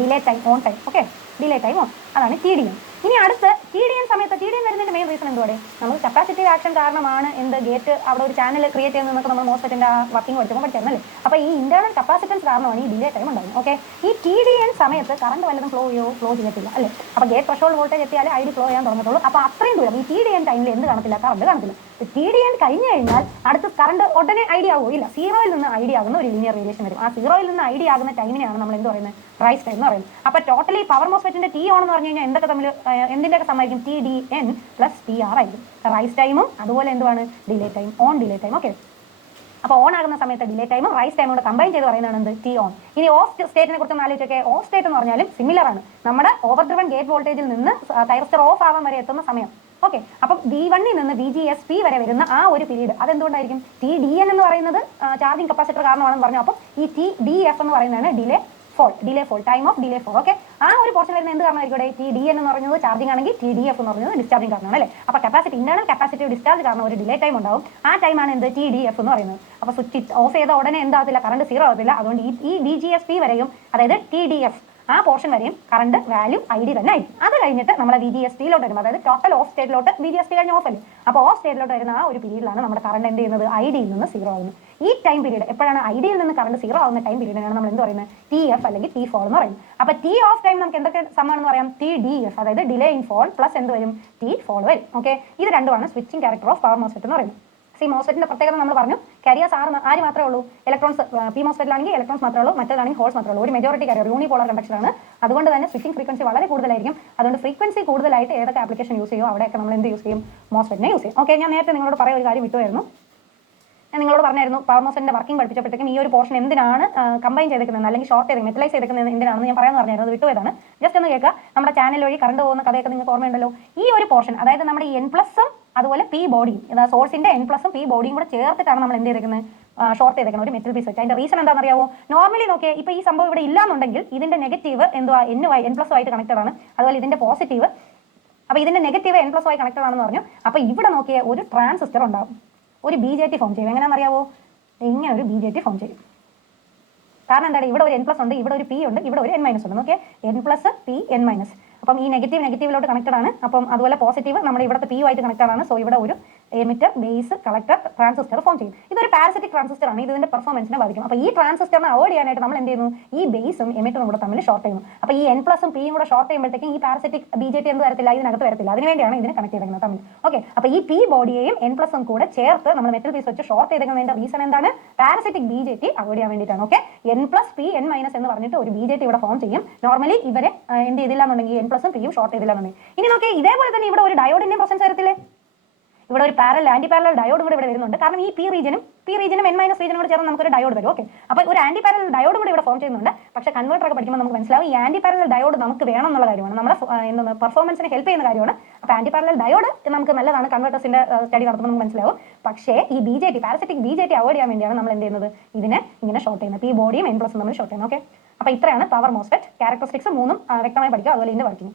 Delay time on time. Okay, delay time on, അതാണ് TD. ഇനി അടുത്ത് ടി ഡി എൻ സമയത്ത് ടി ഡി എൻ വരുന്നതിന്റെ മെയിൻ റീസൺ എന്തുവാടെ, നമുക്ക് കപ്പാസിറ്റീവ് ആക്ഷൻ കാരണമാണ് എന്ത് ഗേറ്റ് അവിടെ ഒരു ചാനൽ ക്രിയേറ്റ് ചെയ്യുന്നതൊക്കെ നമ്മൾ മോസ്ഫെറ്റിന്റെ വർക്കിംഗ് പഠിച്ചപ്പോൾ പഠിച്ചായിരുന്നല്ലേ. അപ്പോൾ ഈ ഇന്റേണൽ കപ്പാസിറ്റൻസ് കാരണമാണ് ഈ ഡിലേ ടൈം ഉണ്ടാകുന്നത്. ഓക്കെ, ഈ ടി ഡി എൻ സമയത്ത് കറണ്ട് വല്ലതും ഫ്ലോ ചെയ്യത്തില്ല അല്ലേ. അപ്പോൾ ഗേറ്റ് ത്രെഷോൾഡ് വോൾട്ടേജ് എത്തിയാലേ ഐ ഡി ഫ്ലോ ചെയ്യാൻ തുടങ്ങത്തുള്ളൂ. അപ്പോൾ അത്രയും ദൂരം ഈ ടി ഡി എൻ ടൈമിൽ എന്ത് കാണത്തില്ല, കറണ്ട് കാണത്തില്ല. ടി ഡി എൻ കഴിഞ്ഞ് കഴിഞ്ഞാൽ അടുത്ത് കറണ്ട് ഉടനെ ഐഡിയ ആവുമോ ഇല്ല, സീറോയിൽ നിന്ന് ഐഡിയ ആകുന്ന ഒരു ലീനിയർ വേരിയേഷൻ വരും. ആ സീറോയിൽ നിന്ന് ഐഡിയ ആകുന്ന ടൈമിനെയാണ് നമ്മൾ എന്ത് പറയുന്നത്, റൈസ് ടൈം എന്ന് പറയുന്നത്. അപ്പോൾ ടോട്ടലി പവർ മോസ്ഫെറ്റിന്റെ ടി ഓൺ എന്ന് പറഞ്ഞു കഴിഞ്ഞാൽ എന്തൊക്കെ തമ്മിൽ എന്തിൻ്റെയൊക്കെ സമായിരിക്കും, T D N plus T R ആയിരിക്കും. റൈസ് ടൈമും അതുപോലെ എന്തുവാണ്, delay time, on delay time. Okay, അപ്പോൾ ഓൺ ആകുന്ന സമയത്ത് ഡിലേ ടൈമും റൈസ് ടൈമും കൂടെ കമ്പൈൻ ചെയ്ത് പറയുന്നതാണ് എന്ത്, ടി ഓൺ. ഇനി ഓഫ് സ്റ്റേറ്റിനെ കുറിച്ച് ആലോചിച്ചൊക്കെ, ഓഫ് സ്റ്റേറ്റ് എന്ന് പറഞ്ഞാലും സിമിലർ ആണ്, നമ്മുടെ ഓവർ ഡ്രിവൺ ഗേറ്റ് വോൾട്ടേജിൽ നിന്ന് തൈറസ്റ്റർ ഓഫ് ആവാൻ വരെ എത്തുന്ന സമയം. ഓക്കെ, അപ്പം V1 നിന്ന് VGSP വരെ വരുന്ന ആ ഒരു പീരീഡ് അതെന്തുകൊണ്ടായിരിക്കും, ടി ഡി എൻ എന്ന് പറയുന്നത് ചാർജിങ് കപ്പാസിറ്റർ കാരണമാണെന്ന് പറഞ്ഞു. അപ്പം ഈ ടി ഡി എഫ് എന്ന് പറയുന്നതാണ് delay fall, time of delay fall. Okay, ആ ഒരു പോർഷൻ വരുന്ന എന്ത് കാരണമായിരിക്കും, ടി ഡി എൻ എന്ന് പറയുന്നത് ചാർജിങ് ആണെങ്കിൽ ടി ഡി എഫ് എന്ന് പറയുന്നത് ഡിസ്ചാർജിങ് കാരണമാണ് അല്ലേ. അപ്പോൾ കപ്പാസിറ്റി ഇന്റേണൽ കപ്പാസിറ്റീവ് ഡിസ്ചാർജ് കാരണം ഒരു ഡിലേ ടൈം ഉണ്ടാവും. ആ ടൈമാണ് എന്ത്, ടി ഡി എഫ് എന്ന് പറയുന്നത്. അപ്പോൾ സ്വിച്ച് ഓഫ് ചെയ്ത ഉടനെ എന്താകത്തില്ല, കറണ്ട് സീറോ ആകത്തില്ല. അതുകൊണ്ട് ഈ VGSP വരെയും അതായത് ടി ഡി എഫ് ആ പോർഷൻ വരെയും കറണ്ട് വാല്യൂ ഐ ഡി തന്നെ ആയിരിക്കും. അത് കഴിഞ്ഞിട്ട് നമ്മളെ VGSPയിലോട്ട് വരും, അതായത് ടോട്ടൽ ഓഫ് സ്റ്റേറ്റിലോട്ട് VGSP കഴിഞ്ഞ് ഓഫ് അല്ലേ. അപ്പോൾ ഓഫ് സ്റ്റേറ്റിലോട്ട് വരുന്ന ആ ഒരു പീരീഡിലാണ് നമ്മുടെ കറണ്ട് എന്ത് ചെയ്യുന്നത്, ഐ ഡിയിൽ നിന്ന് സീറോ ആകുന്നത്. ഈ ടൈം പീരീഡ് എപ്പോഴാണ് ഐ ഡിയിൽ നിന്ന് കറണ്ട് സീറോ ആവുന്ന ടൈം പീരീഡിനാണ് നമ്മൾ എന്ത് പറയുന്നത്, ടി എഫ് അല്ലെങ്കിൽ ടി ഫോൾ എന്ന് പറയുന്നത്. അപ്പോൾ ടി ഓഫ് ടൈം നമുക്ക് എന്തൊക്കെ സമാണെന്ന് പറയാം, ടി ഡി എഫ് അതായത് ഡിലേ ഇൻ ഫോൾ പ്ലസ് എന്ത് വരും, ടി ഫോൾ വരും. ഓക്കെ, ഇത് രണ്ടുമാണ് switching character of power MOSFET എന്ന് പറയുന്നത്. മോസ്ഫെറ്റിന്റെ പ്രത്യേകത നമ്മൾ പറഞ്ഞു, കാരിയേഴ്സ് ആര് മാത്രമേ ഉള്ളൂ, ഇലക്ട്രോൺസ്. പി മോസ്ഫെറ്റിലാണെങ്കിൽ ഇലക്ട്രോൺസ് മാത്രമേ ഉള്ളൂ, മറ്റേതാണെങ്കിൽ ഹോൾസ് മാത്രമേ ഉള്ളൂ. ഒരു മെജോറിറ്റി കാരിയർ യൂണിപോളർ കണ്ടക്ഷൻ ആണ്. അതുകൊണ്ട് തന്നെ സ്വിച്ചിങ് ഫ്രീക്വൻസി വളരെ കൂടുതലായിരിക്കും. അതുകൊണ്ട് ഫ്രീക്വൻസി കൂടുതലായിട്ട് ഏതൊക്കെ ആപ്ലിക്കേഷൻ യൂസ് ചെയ്യും അവിടെയൊക്കെ നമ്മൾ എന്ത് യൂസ് ചെയ്യും, മോസ്ഫെറ്റിനെ യൂസ് ചെയ്യും. ഓക്കെ, ഞാൻ നേരത്തെ നിങ്ങളോട് പറയാൻ ഒരു കാര്യം വിട്ടുമായിരുന്നു. ഞാൻ നിങ്ങളോട് പറഞ്ഞായിരുന്നു പവർ മോസ്ഫെറ്റിന്റെ വർക്കിംഗ് പഠിപ്പിച്ചപ്പോഴത്തേക്കും ഈ ഒരു പോർഷൻ എന്തിനാണ് കമ്പൈൻ ചെയ്തേക്കുന്നത് അല്ലെങ്കിൽ ഷോർട്ട് ചെയ്ത് മെറ്റലൈസ് ചെയ്തേക്കുന്നത് എന്തിനാണെന്ന് ഞാൻ പറയാമെന്ന് പറഞ്ഞായിരുന്നു, അത് വിട്ടുപോയതാണ്. ജസ്റ്റ് ഒന്ന് കേൾക്കുക. നമ്മുടെ ചാനൽ വഴി കറണ്ട് പോകുന്ന കഥയൊക്കെ നിങ്ങൾക്ക് ഓർമ്മയുണ്ടല്ലോ. ഈ ഒരു പോർഷൻ അതായത് നമ്മുടെ എൻ പ്ലസും അതുപോലെ പി ബോഡിയും, സോഴ്സിന്റെ എൻ പ്ലസും പി ബോഡിയും കൂടെ ചേർത്തിട്ടാണ് നമ്മൾ എന്ത് ചെയ്തേക്കുന്നത്, ഷോർട്ട് ചെയ്തേക്കുന്നത് ഒരു മെറ്റൽ പീസ് വെച്ച്. അതിന്റെ റീസൺ എന്താണെന്ന് അറിയാമോ, നോർമലി നോക്കിയാൽ ഇപ്പോൾ ഈ സംഭവം ഇവിടെ ഇല്ലാന്നുണ്ടെങ്കിൽ ഇതിന്റെ നെഗറ്റീവ് എന്തുവാ, എൻ പ്ലസ് ആയിട്ട് കണക്റ്റഡ് ആണ്. അതുപോലെ ഇതിന്റെ പോസിറ്റീവ്, അപ്പോൾ ഇതിന്റെ നെഗറ്റീവ് എൻ പ്ലസ് ആയി കണക്റ്റഡ് ആണെന്ന് പറഞ്ഞു. അപ്പോൾ ഇവിടെ നോക്കിയാൽ ഒരു ട്രാൻസിസ്റ്റർ ഉണ്ടാവും, ഒരു BJT ഫോം ചെയ്യും. എങ്ങനെയാണെന്ന് അറിയാവോ, ഇങ്ങനെ ഒരു BJT ഫോം ചെയ്യും. കാരണം എന്താണ്, ഇവിടെ ഒരു N പ്ലസ് ഉണ്ട്, ഇവിടെ ഒരു P ഉണ്ട്, ഇവിടെ ഒരു N മൈനസ് ഉണ്ട്. നോക്കിയാൽ N plus P N minus. അപ്പം ഈ നെഗറ്റീവിലോട്ട് കണക്റ്റഡ് ആണ്. അപ്പം അതുപോലെ പോസിറ്റീവ് നമ്മുടെ ഇവിടുത്തെ P ആയിട്ട് കണക്റ്റഡ് ആണ്. സോ ഇവിടെ ഒരു emitter, base, collector, transistor form ചെയ്യും. ഇതൊരു പാരസിറ്റിക് ട്രാൻസിസ്റ്റർ ആണ്, ഇതിന്റെ പെർഫോമൻസിനെ ബാധിക്കും. അപ്പോൾ ഈ ട്രാൻസിസ്റ്ററിനെ അവോയ്ഡ് ചെയ്യാനായിട്ട് നമ്മൾ എന്ത് ചെയ്യുന്നു, ഈ ബേസും എമിറ്ററും കൂടെ തമ്മിൽ ഷോർട്ട് ചെയ്യുന്നു. അപ്പോൾ ഈ N പ്ലസും P കൂടെ ഷോർട്ട് ചെയ്യുമ്പോഴത്തേക്കും ഈ പാരസിറ്റിക് BJT എന്ത് വരത്തില്ല, ഇതിനകത്ത് വരത്തില്ല. അതിനുവേണ്ടിയാണ് ഇതിനെ കണക്ട് ചെയ്തേക്കുന്നത് തമ്മിൽ. ഓക്കെ, അപ്പോൾ ഈ P ബോഡിയെയും N പ്ലസും കൂടെ ചേർത്ത് നമ്മൾ മെറ്റൽ പീസ് വെച്ച് ഷോർട്ട് ചെയ്തേക്കുന്നതിന്റെ റീസൺ എന്താണ്, പാരസിറ്റിക് BJT അവോയ്ഡ് ചെയ്യാൻ വേണ്ടിയിട്ടാണ്. Okay, N plus P N minus എന്ന് പറഞ്ഞിട്ട് ഒരു BJT ഇവിടെ ഫോം ചെയ്യും. നോർമലി ഇവരെ എന്ത് ചെയ്തില്ല എന്നുണ്ടെങ്കിൽ N പ്ലസും P ഷോർട്ട് ചെയ്തില്ല. ഇനി നോക്കിയാൽ ഇതേപോലെ തന്നെ ഇവിടെ ഒരു ഡയോഡിന്റെ പ്രസൻസ് വരത്തില്ലേ, ഇവിടെ ഒരു ആന്റി പാരലൽ ഡയോഡ് കൂടെ ഇവിടെ വരുന്നുണ്ട്. കാരണം ഈ P റീജിയനും N മൈനസ് റീജിയനും കൂടെ ചേർന്ന് നമുക്കൊരു ഡയോഡ് വരും. ഓക്കെ, അപ്പോൾ ഒരു ആന്റി പാരലൽ ഡയോഡ് കൂടെ ഇവിടെ ഫോം ചെയ്യുന്നുണ്ട്. പക്ഷേ കൺവേർട്ടർ ഒക്കെ പഠിക്കുമ്പോൾ നമുക്ക് മനസ്സിലാവും ഈ ആന്റി പാരലൽ ഡയോഡ് നമുക്ക് വേണം എന്നുള്ള കാര്യമാണ്, നമ്മുടെ പെർഫോമൻസിനെ ഹെൽപ്പ് ചെയ്യുന്ന കാര്യമാണ്. അപ്പോൾ ആന്റി പാരലൽ ഡയോഡ് നമുക്ക് നല്ലതാണ്, കൺവേർട്ടേഴ്സിന്റെ സ്റ്റഡി നടത്തുമ്പോൾ നമുക്ക് മനസ്സിലാവും. പക്ഷേ ഈ BJT പാരസിറ്റിക് BJT അവോയ്ഡ് ചെയ്യാൻ വേണ്ടിയാണ് നമ്മൾ എന്ത് ചെയ്യുന്നത്, ഇതിനെ ഇങ്ങനെ ഷോർട്ട് ചെയ്യുന്നത്, P ബോഡിയും N പ്ലസും നമ്മൾ ഷോർട്ട് ചെയ്യുന്നത്. ഓക്കെ, അപ്പോൾ ഇത്രയാണ് പവർ മോസ്ഫെറ്റ് ക്യാരക്ടറിസ്റ്റിക്സ് മൂന്നും വ്യക്തമായി പഠിക്കുക. അതുപോലെ ഇതിന്റെ വർക്കിംഗ്.